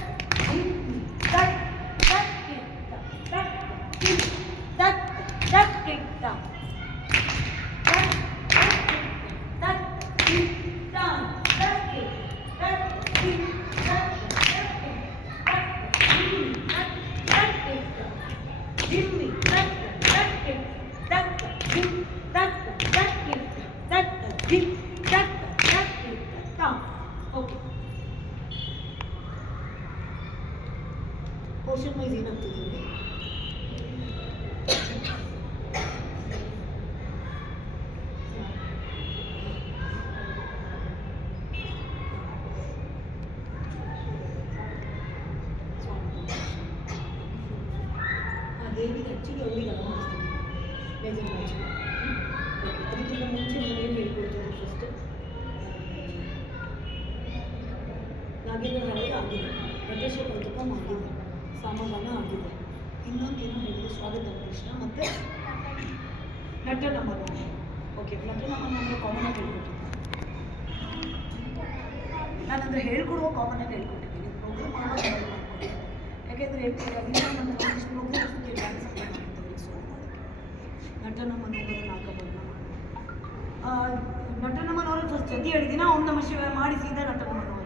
ಪೋರ್ಷನ್ ವೈಸ್ ಏನಾಗ್ತದೆ ದೇವಿಗೆ ಆ್ಯಕ್ಚುಲಿ ಅವಳಿಗೆ ಅಲ್ಲ ಮಾಡಿಸ್ತೀನಿ ಬೇಜಾರು ಮಾಡ್ತೀನಿ ಅದಕ್ಕಿಂತ ಮುಂಚೆ ನಾನು ಏನು ಹೇಳ್ಕೊಡ್ತೀನಿ ಫಸ್ಟ್ ನಾಗೇಂದ್ರ ಹಳೆ ಆಗಿದೆ ನಟೇಶ ಕೌತುಕ ಮಾಡಿದೆ ಸಮಾಧಾನ ಆಗಿದೆ ಇನ್ನೊಂದೇನು ಹೇಳಿದೆ ಸ್ವಾಗತ ಕೃಷ್ಣ ಮತ್ತು ನಟನಮನ ಓಕೆ ನಟನಮನ ಅಂದರೆ ಕಾಮನಾಗಿ ಹೇಳ್ಕೊಟ್ಟಿದ್ದೆ ನಾನಂದರೆ ಹೇಳ್ಕೊಡುವ ಕಾಮನಾಗಿ ಹೇಳ್ಕೊಟ್ಟಿದ್ದೀನಿ ಪ್ರೋಗ್ರಾಮ್ ಮಾಡೋದು ಮಾಡ್ಕೊಟ್ಟಿದ್ದೆ ಯಾಕೆಂದರೆ ನನ್ನ ಇಷ್ಟು ಪ್ರೋಗ್ರಾಮ್ಸ್ಗೆ ಡ್ಯಾನ್ಸ್ ಮಾಡ್ತಾರೆ ಸೊ ನಟನಮನವರ ನಾಗಬಣ್ಣ ನಟನಮನವರು ಫಸ್ಟ್ ಜೊತೆ ಹೇಳಿದಿನ ಅವ್ನು ನಮ್ಮ ಶಿವ ಮಾಡಿ ಸೀದಾ ನಟನಮನವರು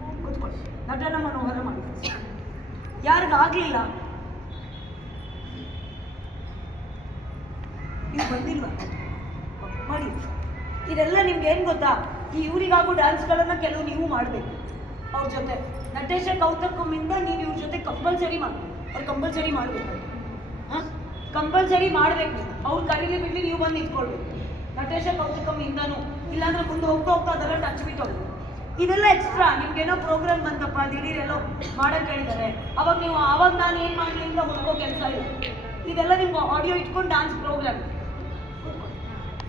ಕೂತ್ಕೊಳ್ಳಿ ನಟನ ಮನೋಹರ ಮಾಡಿ ಯಾರಿಗಾಗಲಿಲ್ಲ ಇದು ಬಂದಿಲ್ಲ ಮಾಡಿ ಇದೆಲ್ಲ ನಿಮ್ಗೆ ಏನು ಗೊತ್ತಾ ಈ ಇವರಿಗಾಗೋ ಡ್ಯಾನ್ಸ್ಗಳನ್ನು ಕೆಲವು ನೀವು ಮಾಡಬೇಕು ಅವ್ರ ಜೊತೆ ನಟೇಶ ಕೌತಕಮಿಂದ ನೀವು ಇವ್ರ ಜೊತೆ ಕಂಪಲ್ಸರಿ ಮಾಡಬೇಕು ಅವ್ರು ಕಂಪಲ್ಸರಿ ಮಾಡಬೇಕು ಹಾಂ ಕಂಪಲ್ಸರಿ ಮಾಡಬೇಕು ಅವ್ರು ಕರೀಲಿ ಬಿಡಲಿ ನೀವು ಬಂದು ನಿಂತ್ಕೊಳ್ಬೇಕು ನಟೇಶ ಕೌತಕಮಿಂದನೂ ಇಲ್ಲಾಂದ್ರೆ ಮುಂದೆ ಹೋಗ್ತಾ ಹೋಗ್ತಾ ಅದೆಲ್ಲ ಟಚ್ ಬಿಟ್ಟು ಹೋಗ್ಬೇಕು ಇದೆಲ್ಲ ಎಕ್ಸ್ಟ್ರಾ ನಿಮ್ಗೇನೋ ಪ್ರೋಗ್ರಾಮ್ ಬಂತಪ್ಪ ದಿಢೀರೆಲ್ಲೋ ಮಾಡೋಕ್ಕೆ ಹೇಳಿದ್ದಾರೆ ಅವಾಗ ನಾನು ಏನು ಮಾಡಲಿ ಅಂತ ಹುಡುಕೋ ಕೆಲಸ ಇಲ್ಲ ಇದೆಲ್ಲ ನಿಮ್ಗೆ ಆಡಿಯೋ ಇಟ್ಕೊಂಡು ಡ್ಯಾನ್ಸ್ ಪ್ರೋಗ್ರಾಮ್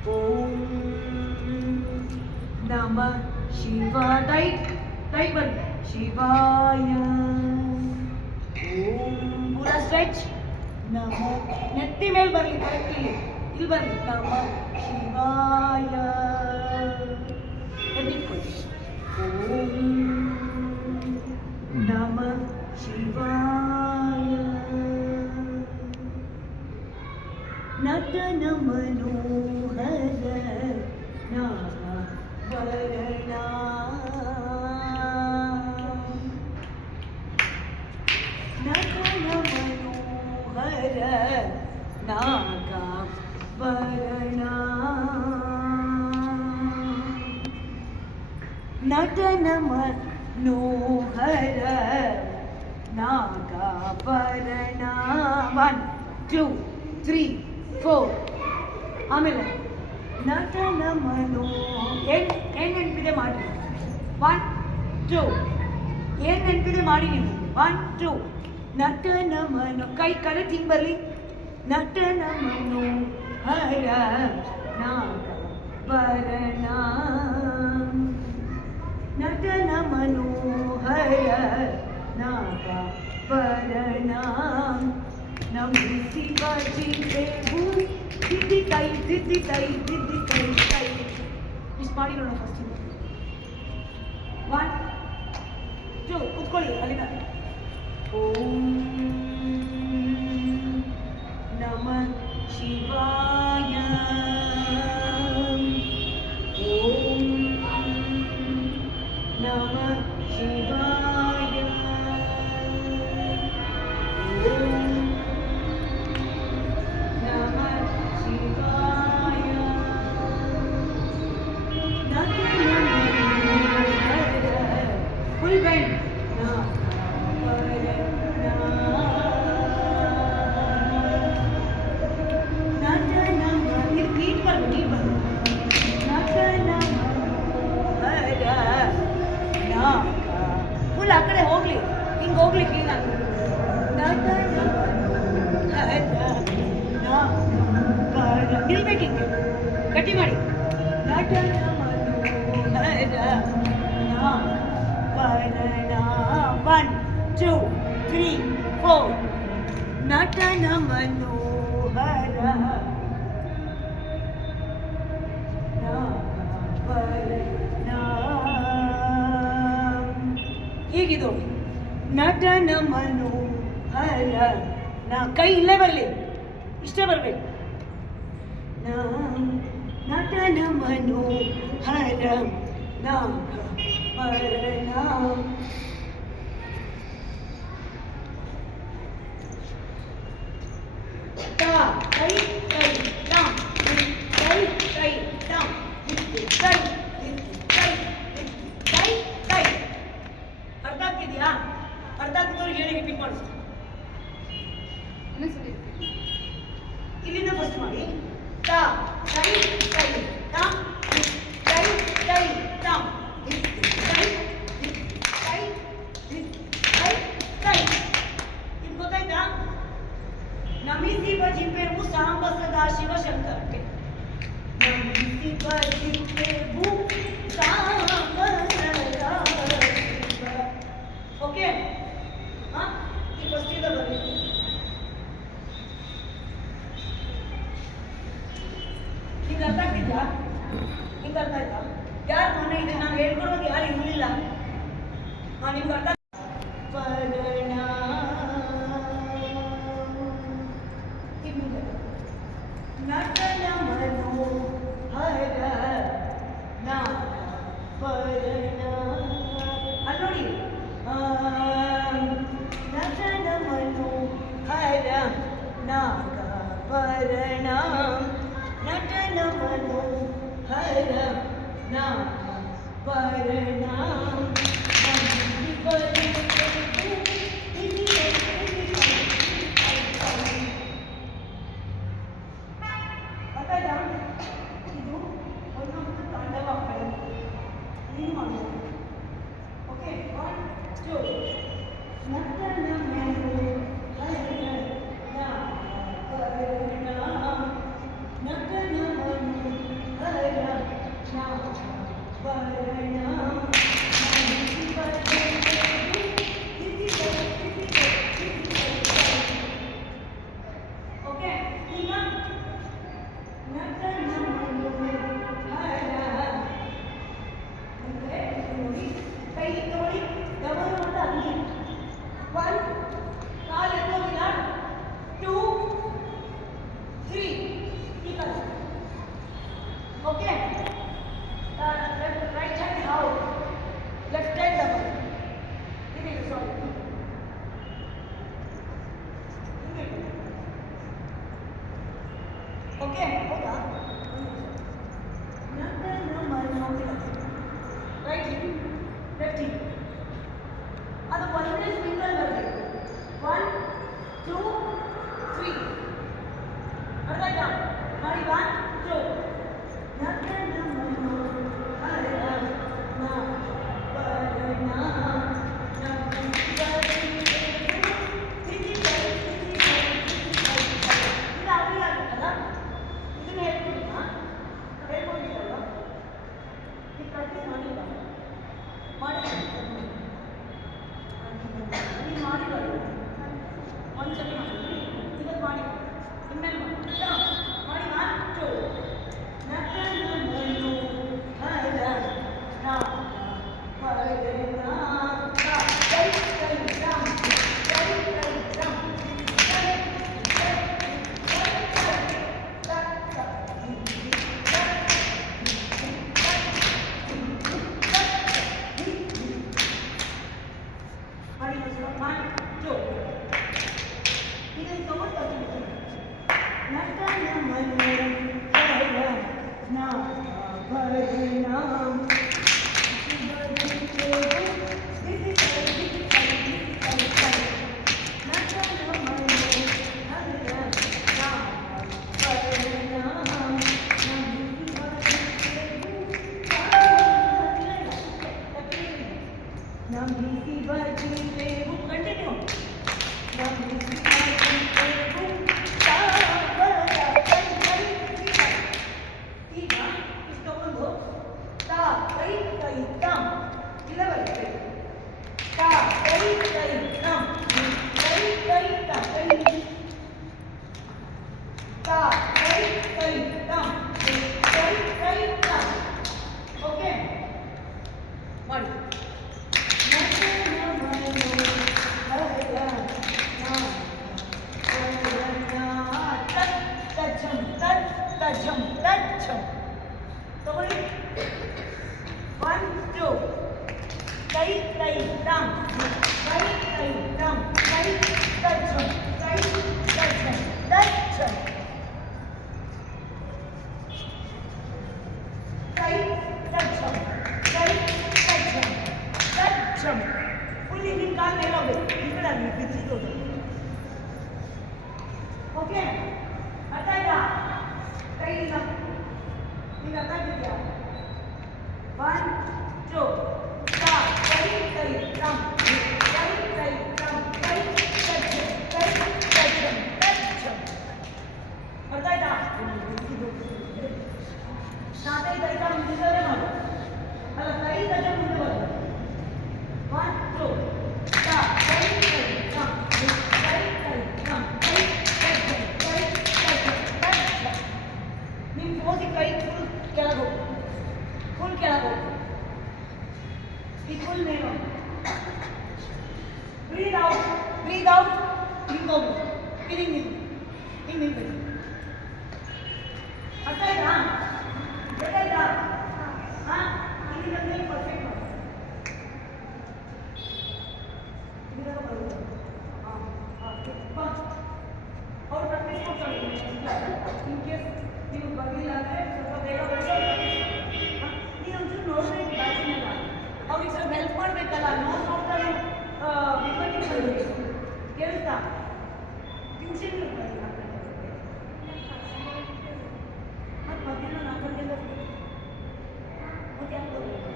ಓಂ ನಮ ಶಿವ ಟೈಟ್ ಬನ್ನಿ ಶಿವಾಯ ಓಂ ಪೂರ ಸ್ಟ್ರೆಚ್ ನಮ ನೆತ್ತಿ ಮೇಲೆ ಬರಲಿ ಕರೆಕ್ಟ್ ಇಲ್ಲಿ ಬರಲಿ ನಮ ಶಿವಾಯ ಎದ್ದಿಟ್ಕೊಳ್ಳಿ ಓಂ ನಮಃ ಶಿವಾಯ ನಟನ ಮನೋಹರ ನಾಮ ವರ್ಣ ನಾಗಾಭರಣ ನಟನ ಮನೋಹರ ನಾಗಾಭರಣ 1 2 3 4 ಆಮೇಲೆ ನಟನ ಮನೋ ಏನು ನೆನಪಿದೆ ಮಾಡಿ 1 2 ಏನು ನೆನಪಿದೆ ಮಾಡಿ ನೀವು 1 2 ನಟನ ಮನೋ ಕೈ ಕರೆಕ್ಟ್ ಹಿಂಗೆ ಬರಲಿ ನಟನ ಮನೋಹರ ನಾಗಾಭರಣ ನಟನ ಮನೋಹರ ನಾಗಾಭರಣ ನಮಿಸಿ ಬಜಿದೆವು ದಿದ್ದಿ ಕೈ ಮಿಸ್ ಮಾಡಿ ನೋಡೋಣ ಫಸ್ಟ್ 1 2 ಕೂತ್ಕೊಳ್ಳಿ ಅಲ್ಲಿಂದ ಓಂ ನಮಃ ಶಿವಾಯ ಓಂ ನಮಃ ಶಿವಾಯ ಓಂ ನಮಃ ಶಿವಾಯ ಫುಲ್ ಬ್ಯಾಂಡ್ ಫುಲ್ ಆ ಕಡೆ ಹೋಗ್ಲಿ ಹಿಂಗೆ ಹೋಗ್ಲಿ ಕ್ಲೀನ್ ಆಗಿ ನಿಲ್ಬೇಕು ಹಿಂಗೆ ಗಟ್ಟಿ ಮಾಡಿ ನಟನ ಮನೋಹರ ನಾಗಾಭರಣ 1 2 3 4 ನಟನ ಮನೋಹರ ಹೀಗಿದು ನಟನ ಮನೋಹರ ನಾ ಕೈ ಇಲ್ಲೇ ಬರಲಿ ಇಷ್ಟೇ ಬರಬೇಕು ನಟನ ಮನೋಹರ ನಾಗಾಭರಣ ಕೈ ಕೈ ಡೌನ್ ಕೈ ಕೈ ಡೌನ್ ಕೈ ಕೈ ಕೈ ಕೈ ಅರ್ಥ ಆಗ್ತಿದೆಯಾ ಅರ್ಥ ಆಗ್ತಿದ್ದವ್ರಿಗೆ ಹೇಳಿ ರಿಪೀಟ್ ಮಾಡಿಸಿ ಇಲ್ಲಿಂದ ಫಸ್ಟ್ ಮಾಡಿ ತಾ ಕೈ ಕೈ ತಾ ಕೈ ಕೈ ತಾ ಕೈ ಕೈ ಕೈ ಕೈ ಇದು ಗೊತ್ತಾಯ್ತಾ ನಮಿಸಿ ಬಜಿಪೆವು ಸಾಂಬ ಸದಾ ಶಿವ ಶಂಕರಕ್ಕೆ ನಮಿಸಿ ಬಜಿಪೆವು ಸಾಂಬ ಸದಾ ಶಿವ ಓಕೆ ಹಾಂ ಈ ಫಸ್ಟ್ ಇಂದ ಬರಲಿ ನಿಂಗೆ ಅರ್ಥ ಆಗ್ತಿದ್ಯಾ ನಿಂಗೆ ಅರ್ಥ ಆಯ್ತಾ ಯಾರು ಮನೆ ಇದೆ ನಾನು ಹೇಳ್ಕೊಡೋದು ಯಾರು ಇರಲಿಲ್ಲ ಹಾಂ ನಿಮ್ಗೆ ಅರ್ಥ ನಟನ ಮನೋಹರ ನಾಗಾಭರಣ ಅಲ್ಲಿ ನೋಡಿ ನಟನ ಮನೋಹರ ನಾಗಾಭರಣ ನಟನ ಮನೋಹರ ನಾಗಾಭರಣ ಇದು ಒಂದೊಂದು ತಾಂಡವ ನೀನು ಮಾಡ್ಬೋದು ಓಕೆ 1 2 ನಟನ ಮನೋಹರ ನಾಗಾಭರಣ ನಟನ ಮನೋಹರ ನಾಗಾಭರಣ ಓಕೆ ಈಗ ನಟನ ಮನೋಹರ ಅಂದರೆ ನೋಡಿ ಕೈ ತಗೊಳ್ಳಿ ಡಬಲ್ ಅಂತ ಅಲ್ಲಿ 1 ಓಕೆ ಹೌದಾ ರೈಟ್ ಲೆಫ್ಟ್ ಅದು ಒಂದೇ ಸ್ಪಿಂಗಲ್ ಬರಬೇಕು 1 2 3 ಅರ್ಥ ಆಯ್ತಾ ಮಾಡಿ 1 2 Continue. ಈಗ ಇಷ್ಟೊಂದು ತಾ ಕೈ ಕೈ ತಂ ಇಲ್ಲ ಬರುತ್ತೆ ತಾ ಕೈ ಕೈ ತಂ ಕೈ ಕೈ ತ ಕೈ ತಾ ಕೈ ಕೈ ತಂ ಕೈ ಕೈ ತಂ ಓಕೆ ಮಾಡಿ ತಗೊಳ್ಳಿ 1 2 ಕೈ ಕೈ ತಂ ಕೈ ಕೈ ತಂ ಕೈ ತಚ್ಚಂ ಕೈ ತಚ್ಚಂ ತಚ್ಚಂ ಕೈ ತಚ್ಚಂ ಕೈ ತಚ್ಚಂ ತಚ್ಚಂ ಫುಲ್ಲಿ ನಿಮ್ಮ ಕಾಲು ಮೇಲೆ ಹೋಗ್ಬೇಕು ಈ ಕಡೆ ಅಲ್ಲಿ ಬಿಚ್ಚಿದೋದು ಓಕೆ ಅರ್ಥ ಆಯ್ತಾ ಕೈ ಇಲ್ಲ ಈಗ ಅರ್ಥ ಆಗಿದೆಯಾ 1 2 ತಾ ಕೈ ಕೈ ತಂ ಕೈ ಕೈ ತಂ ಕೈ ತಚ್ಚಂ ಕೈ ತಚ್ಚಂ ತಚ್ಚಂ ಅರ್ಥ ಆಯ್ತಾ ಸಾಧೈ ಕೈ ತಂ ಮುಂದೆ ಮಾಡು ಅಲ್ಲ ಕೈ ತಚ್ಚಂ ಮುಂದೆ ಬರಬೇಕು 1 2 ತಾ ಕೈ ಕೈ ತಂ ಕೈ ಕೈ ತಂ ಕೈ ತಚ್ಚಂ ಕೈ ತಚ್ಚಂ ತಚ್ಚಂ ನಿಮ್ಮ ಪೋಸಿ ಕೈ ಕೆಳಗೆ ಹೋಗು ಫುಲ್ ಕೆಳಗೆ ಹೋಗು ಈ ಫುಲ್ ಮೇಲೆ ಬ್ರೀದ್ ಔಟ್ ಹಿಂಗೆ ಹೋಗು ಇದು ಹಿಂಗೆ ಹಿಂಗೆ ನಿಂತು ಅರ್ಥ ಆಯ್ತಾ ಗೊತ್ತಾಯ್ತಾ ಹಾಂ ಇದಕ್ಕೆ ಪರ್ಫೆಕ್ಟ್ ಮಾಡಿ ಇದಕ್ಕೆ ಬರುತ್ತೆ ಹಾಂ ಹಾಂ ಅವ್ರು ಪ್ರಾಕ್ಟೀಸ್ ಕೊಡ್ತಾರೆ ಇನ್ ಕೇಸ್ ನೀವು ಬರಲಿಲ್ಲ ಅಂದರೆ ಸ್ವಲ್ಪ ಬೇಗ ನೀನು ಒಂಚೂರು ನೋಡಬೇಕು ಬ್ಯಾಚಿನೆಲ್ಲ ಅವ್ರಿಗೆ ಸ್ವಲ್ಪ ಹೆಲ್ಪ್ ಮಾಡಬೇಕಲ್ಲ ನೋಡ್ತಾ ವಿಪತ್ತಿ ಬರಬೇಕು ಕೇಳ್ತಾ ಟ್ಯೂಷನ್ ಮತ್ತು ಮಧ್ಯಾಹ್ನ 4 ಗಂಟೆಯಿಂದ ಮತ್ತೆ ಯಾಕೆ ಬರಬೇಕು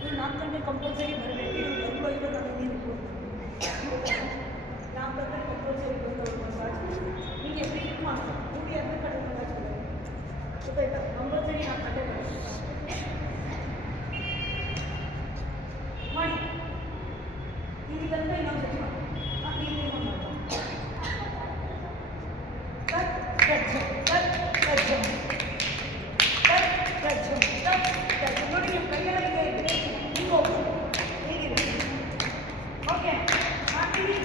ನೀವು 4 ಗಂಟೆ ಕಂಪಲ್ಸರಿ ಬರಬೇಕು ಇದು ಎಲ್ಲೋ ಇದು ನನಗೆ ನೀನು 4 ಗಂಟೆ ಕಂಪಲ್ಸರಿ ಬಂದು ನಿಮಗೆ ಪ್ರೀಟ್ ಮಾಡ್ತಾರೆ ಹುಡುಗಿ ಅದ್ರ ಕಡೆ ಗೊತ್ತಾಯ್ತಾ ಕಂಪಲ್ಸರಿ 4 ಗಂಟೆ ಬರಬೇಕು ಮಾಡಿ ಇದರಿಂದ ಇನ್ನೊಂದು ಸತಿ ಮಾಡಿ ಇನ್ನೊಂದು ನೋಡಿ ನಿಮ್ಮ ಕೈಯೊಳಗೆ ಹಿಂಗೆ ಹೋಗಿ ಹೇಗಿದೆ ಓಕೆ ಮಾಡ್ತೀವಿ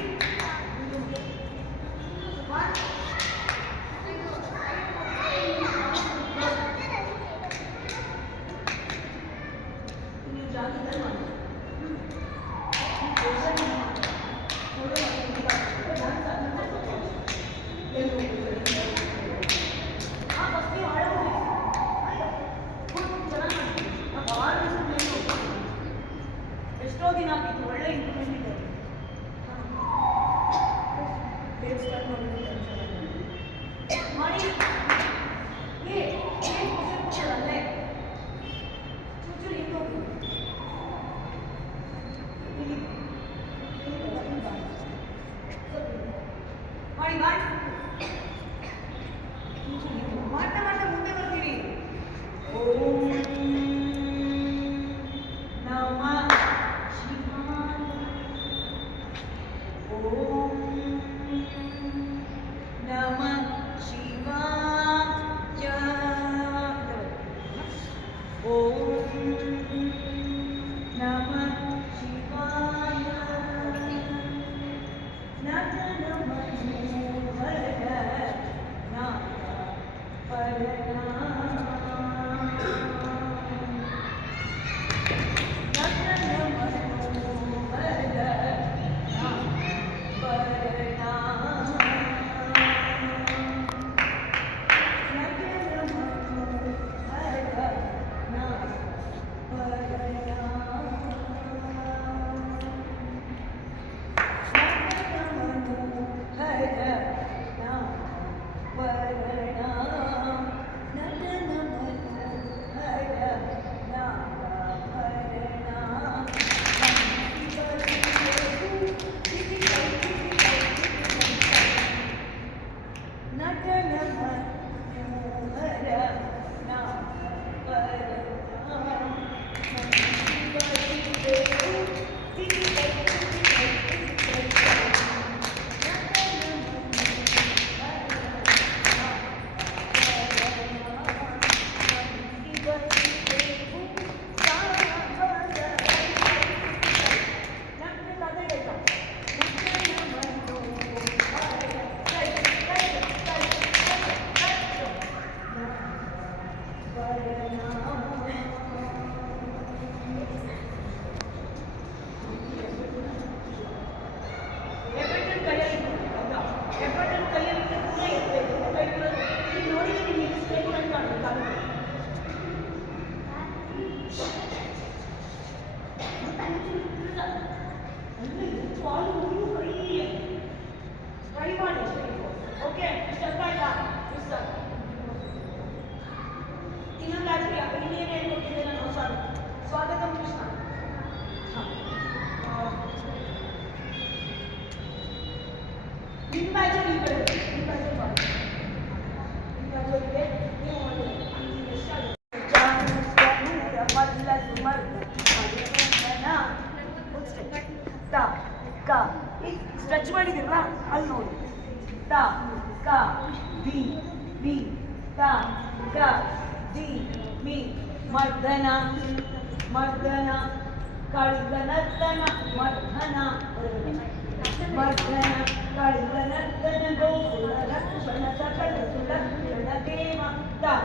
ನೀವು ಜಾಗದಲ್ಲಿ ಮಾಡಿ ಆಗಿತ್ತು, ಒಳ್ಳೆ ಇಂಪ್ರೂವ್ಮೆಂಟ್ ಇದೆ. ಮಾಡಿ ಅಲ್ಲೇ ಚೂಚೂರು ಹಿಂದೆ ಹೋಗು. ಮಾಡಿ ಮಾಡಿ ಮಾಡ್ತಾ ಮಾಡ್ತಾ ಮುಂದೆ ಬರ್ತೀವಿ. ಓಂ ನಮಃ ಶಿವಾಯ. ಓಂ ನಮಃ ಶಿವಾಯ. ಓಂ ನಮಃ ಶಿವಾಯ. ಸ್ವಾಗತಂ ಕೃಷ್ಣ. ನಿಮ್ಮ ಬ್ಯಾಚಲ್ಲಿ ಈ ಕಡೆ ನಿಮ್ಮ ಬ್ಯಾಚಲ್ಲಿ ಮಾಡಿ. ನಿಮ್ಮ ಬ್ಯಾಚಲ್ಲಿಗೆ ನೀವು ಮಾಡಿ. ಸ್ಟ್ರೆಚ್ ಮಾಡಿದಿರಲ್ಲ ಅಲ್ಲಿ ನೋಡಿ. ತ ಕ ದಿ ದಿ ತ ಕ ದಿ ಮಿ ಮರ್ದನ ಮರ್ದನ ಕಾಳಿಂಗನರ್ತನ ಮರ್ದನ ಮರ್ದನ ಕಾಳಿಂಗನರ್ತನ ಗೋಕುಲ ಲಕ್ಷಣ ಸಕಲ ಸುಲಕ್ಷಣ ದೇವ. ತ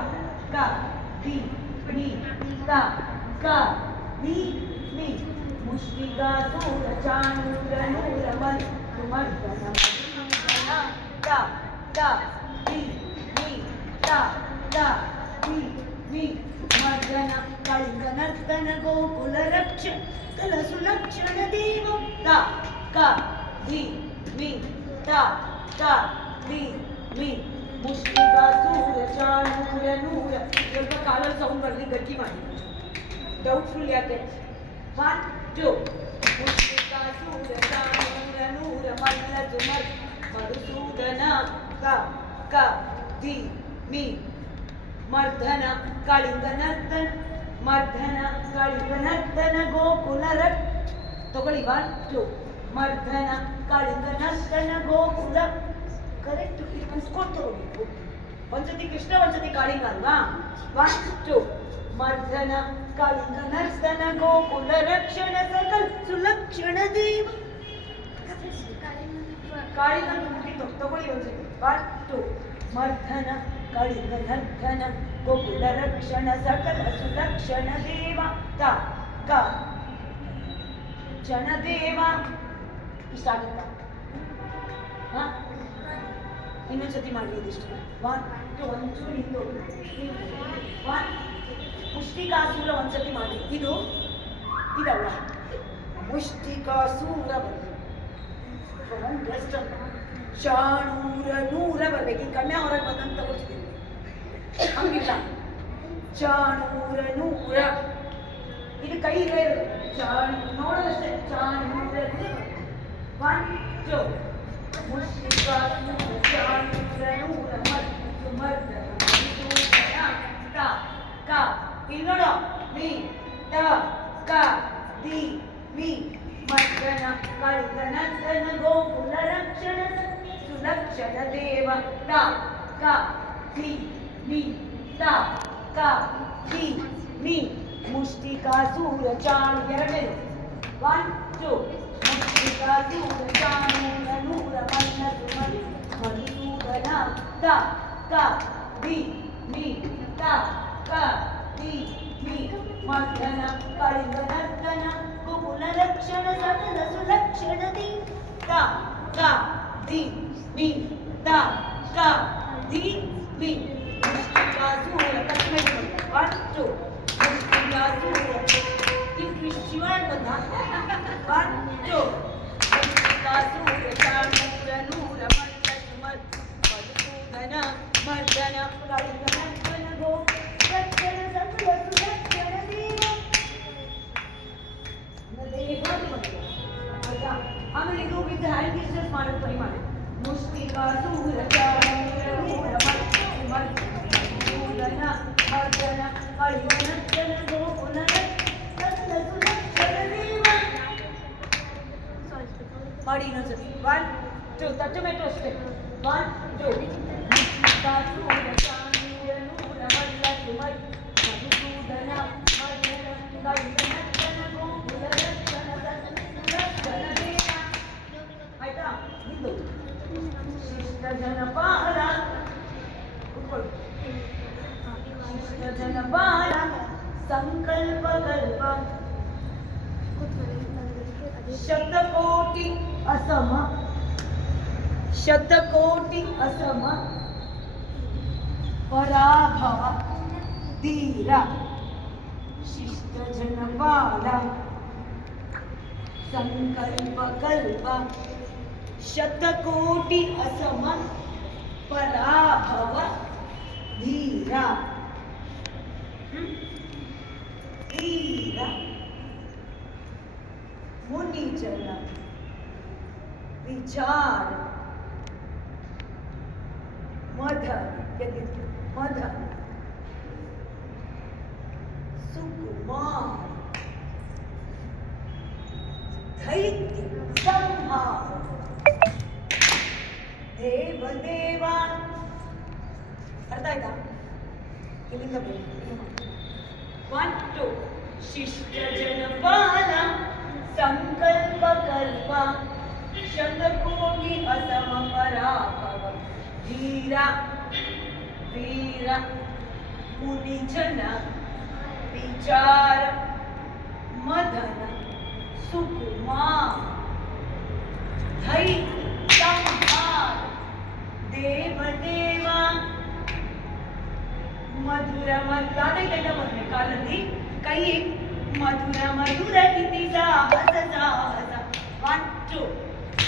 ಕ ದಿ ಮಿ ತ ಕ ದಿ ಮಿ ಮುಷ್ಟಿಗಾಸೂರ ಚಾಣೂರ ನೂರ ಮಂತು ಮರ್ದನ ಮರ್ದನ. ತ ಕ ದಿ ಮಿ ತ ಕ ದಿ ಮಿ ಮರ್ದನ ಕಾಳಿಂಗನರ್ತನ ಗೋಕುಲ ರಕ್ಷ ಕಲ ಸುಲಕ್ಷಣ ದೇವ. ತ ಕ ದಿ ಮಿ ತ ಕ ದಿ ಮಿ ಮುಷ್ಟಿಗಾಸೂರ ಚಾಣೂರ ನೂರ. ಸ್ವಲ್ಪ ಕಾಲಲ್ಲಿ ಸೌಂಡ್ ಬರಲಿ, ಗಟ್ಟಿ ಮಾಡಿ. ಡೌಟ್ಫುಲ್ ಯಾಕೆ? 1 2 ಮುಷ್ಟಿಗಾಸೂರ ಚಾಣೂರ ನೂರ ಮಲ್ಲ ಸುಮರ್ ಮಧುಸೂದನ. ಕ ಕ ದಿ ಮಿ ಮರ್ದನ ಕಾಳಿಂಗನರ್ತನ ಮರ್ದನ ಕಾಳಿಂಗನರ್ತನ ಗೋಕುಲ ರಕ್ಷ. ತಗೊಳ್ಳಿ 1 2 ಮರ್ದನ ಕಾಳಿಂಗನರ್ತನ ಗೋಕುಲ. ಕರೆಕ್ಟ್. ಇದು ಮುಗಿಸ್ಕೊಂಡು ತಗೋಬೇಕು. ಒಂದ್ಸತಿ ಕೃಷ್ಣ ಒಂದ್ಸತಿ ಕಾಳಿಂಗ ಅಲ್ವಾ? 1 2 ಮರ್ದನ ಕಾಳಿಂಗನರ್ತನ ಗೋಕುಲ ರಕ್ಷಣ ಸಕಲ ಸುಲಕ್ಷಣ ದೇವ. ಕಾಳಿಂಗ ತಗೊಳ್ಳಿ ಒಂದ್ಸತಿ. 1 2 ಮರ್ದನ ಕಾಳಿಂಗನರ್ತನ ಗೋಕುಲ ರಕ್ಷಣ ಸಕಲ ಸುಲಕ್ಷಣ ದೇವ. ತ ಕ ಕ್ಷಣದೇವ. ಇಷ್ಟ ಆಗುತ್ತಾ? ಇನ್ನೊಂದ್ಸತಿ ಮಾಡಿ ಇದಿಷ್ಟು. 1 2 ಒಂಚೂರು ಹಿಂದೆ 1 ಮುಷ್ಟಿಕಾಸುರ ಒಂದ್ಸತಿ ಮಾಡಿ. ಇದು ಇದಲ್ಲ ಮುಷ್ಟಿಕಾಸೂರ ಬರಬೇಕು. ಚಾಣೂರ ನೂರ ಬರಬೇಕು. ಈ ಕಣ್ಣೆ ಹೊರಗೆ ಬಂದಂತ ತಗೋತೀವಿ ಹಂಗಿಲ್ಲ. ಚಾಣೂರ ನೂರ ಇದು ಕೈ ಇದೆ. ನೋಡೋದಷ್ಟೇ. ಚಾಣೂರ 1 2 ಮುಷ್ಟಿಕಾಸೂರ ಚಾಣೂರ ನೂರ ಮದ್ದು ಮರ್ದನ ತ ಕ ಇಲ್ಲಿ ನೋಡು. ಮಿ ತ ಕ ದಿ ಮಿ ಮರ್ದನ ಕಳಿತ ನಂದನ ಗೋಕುಲ ರಕ್ಷಣ ಸುಲಕ್ಷಣ ದೇವ ತ ಕ ದಿ ಮಿ ತ ಕ ದಿ ಮಿ ಮುಷ್ಟಿಕಾಸೂರ ಚಾಣು ಎರಡನೇ 1 2 ಮುಷ್ಟಿಕಾಸೂರ ಚಾಣೂರ ನೂರ ಮನ್ನ ಸುಮರಿ ಮಧುಸೂದನ ತ ಕ ದಿ ಮಿ ತ ಕ ದಿ ಮಿ ಮರ್ದನ ಕಳಿತ ನರ್ದನ ಗೋಕುಲ ರಕ್ಷಣ ಸಕಲ ಸುಲಕ್ಷಣ ದಿ ತ ಕ ದಿ ಮಿ ತ ಕ ದಿ ಮಿ ಮುಷ್ಟಿಕಾಸೂರ ಕಟ್ಮೆ 1 2 ಮುಷ್ಟಿಕಾಸೂರ ಇದು ಶಿವನ್ ಬಂದ 1 2 ಮುಷ್ಟಿಕಾಸೂರ ಚಾಣೂರ ನೂರ ಮನ್ನ ಸುಮರ್ ಮಧುಸೂದನ ಮರ್ದನ ಕಳಿತ ನರ್ದನ ಗೋಕುಲ ರಕ್ಷಣ ಸಕಲ ಸುಲಕ್ಷಣ ಆಮೇಲೆ ಇದು ವಿತ್ ಹ್ಯಾಂಡ್ ಗೆಸ್ಟರ್ಸ್ ಮಾಡೋ ಟ್ರೈ ಮಾಡಿ. ಮುಷ್ಟಿಕಾಸೂರ ಚಾಣೂರ ನೂರ ಮನ್ನ ಮಧುಸೂದನ ಮರ್ದನ ಕಳಿತ ನರ್ದನ ಗೋಕುಲ ಸಕಲ ಸುಲಕ್ಷಣ ದೇವ. ಮಾಡಿ ಇನ್ನೊಂದ್ಸತಿ 1 2 ತಟ್ಟುಮೆಟ್ಟು ಅಷ್ಟೇ. 1 2 ಮುಷ್ಟಿಕಾಸೂರ ಚಾಣೂರ ನೂರ ಮನ್ನ ಸುಮರ್ ಮಧುಸೂದನ ಮರ್ದನ ಕಳಿತ ನರ್ದನ ಗೋಕುಲ ರಕ್ಷಣ ಸಕಲ ದೇವ. ಆಯ್ತಾ? ಇದು ಶಿಷ್ಟ ಜನಪಾಲ ಕೂತ್ಕೊಳ್ಳಿ. ಶಿಷ್ಟ ಜನಪಾಲ ಸಂಕಲ್ಪ ಕಲ್ಪ ಶತಕೋಟಿ ಅಸಮ ಶತಕೋಟಿ ಅಸಮ ಪರಾಭವ ಧೀರ ಶಿಷ್ಟ ಜನಪಾಲ ಸಂಕಲ್ಪ ಕಲ್ಪ ಶತಕೋಟಿ ಅಸಮ ಪರಾಭವ ಧೀರ ಧೀರ ಮುನಿಜನ ವಿಚಾರ ಮದನ ಮದನ ಸುಕುಮಾರ ದೈತ್ಯ ಸಂಹಾರ ದೇವದೇವ. ಅರ್ಥ ಆಯ್ತಾ? ಇಲ್ಲಿಂದ ಬೇಕು 1 2 ಶಿಷ್ಟ ಜನಪಾಲ ಸಂಕಲ್ಪ ಕಲ್ಪ ಶತಕೋಟಿ ಅಸಮ ಪರಾಭವ ಧೀರ ವೀರ ಮುನಿಜನ ವಿಚಾರ ಮದನ ಸುಕುಮಾರ ದೈತ್ಯ ಸಂಹಾರ ದೇವದೇವ. ಮಧುರ ಮದ್ದಾದೆಲ್ಲ ಬರಬೇಕು ಕಾಲಲ್ಲಿ. ಕೈ ಮಧುರ ಮಧುರ ಇತಿ ಸಾಹಸ ಸಾಹಸ 1 2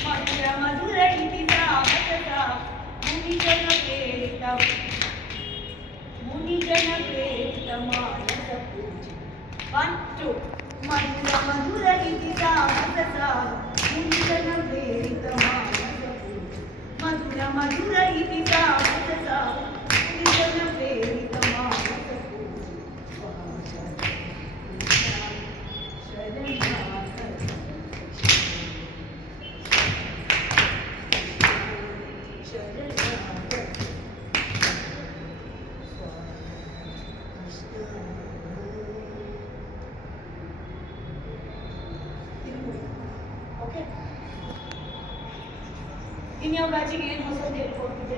ಮಧುರ ಮಧುರ ಇತಿ ಸಾಹಸ ಸಾಹಸ ಮುನಿಜನ ಪ್ರೇರಿತ ಮಾನಸ ಪೂಜೆ 1 2 ಮಧುರ ಮಧುರ ಇತಿ ಸಾಹಸ ಸಾಹಸ ಮುನಿಜನ ಪ್ರೇರಿತ ಮಾನಸ ಪೂಜೆ ಮಧುರ ಮಧುರ ಇತಿ ಸಾಹಸ ಸಾಹಸ ಮುನಿಜನ ಪ್ರೇರಿತ ಮಾನಸ ಪೂಜೆ ಇನ್ಯಾವ ಬ್ಯಾಚಿಗೆ ಏನು ಹೊಸದು ಹೇಳ್ಕೊಡ್ತಿದ್ದೆ?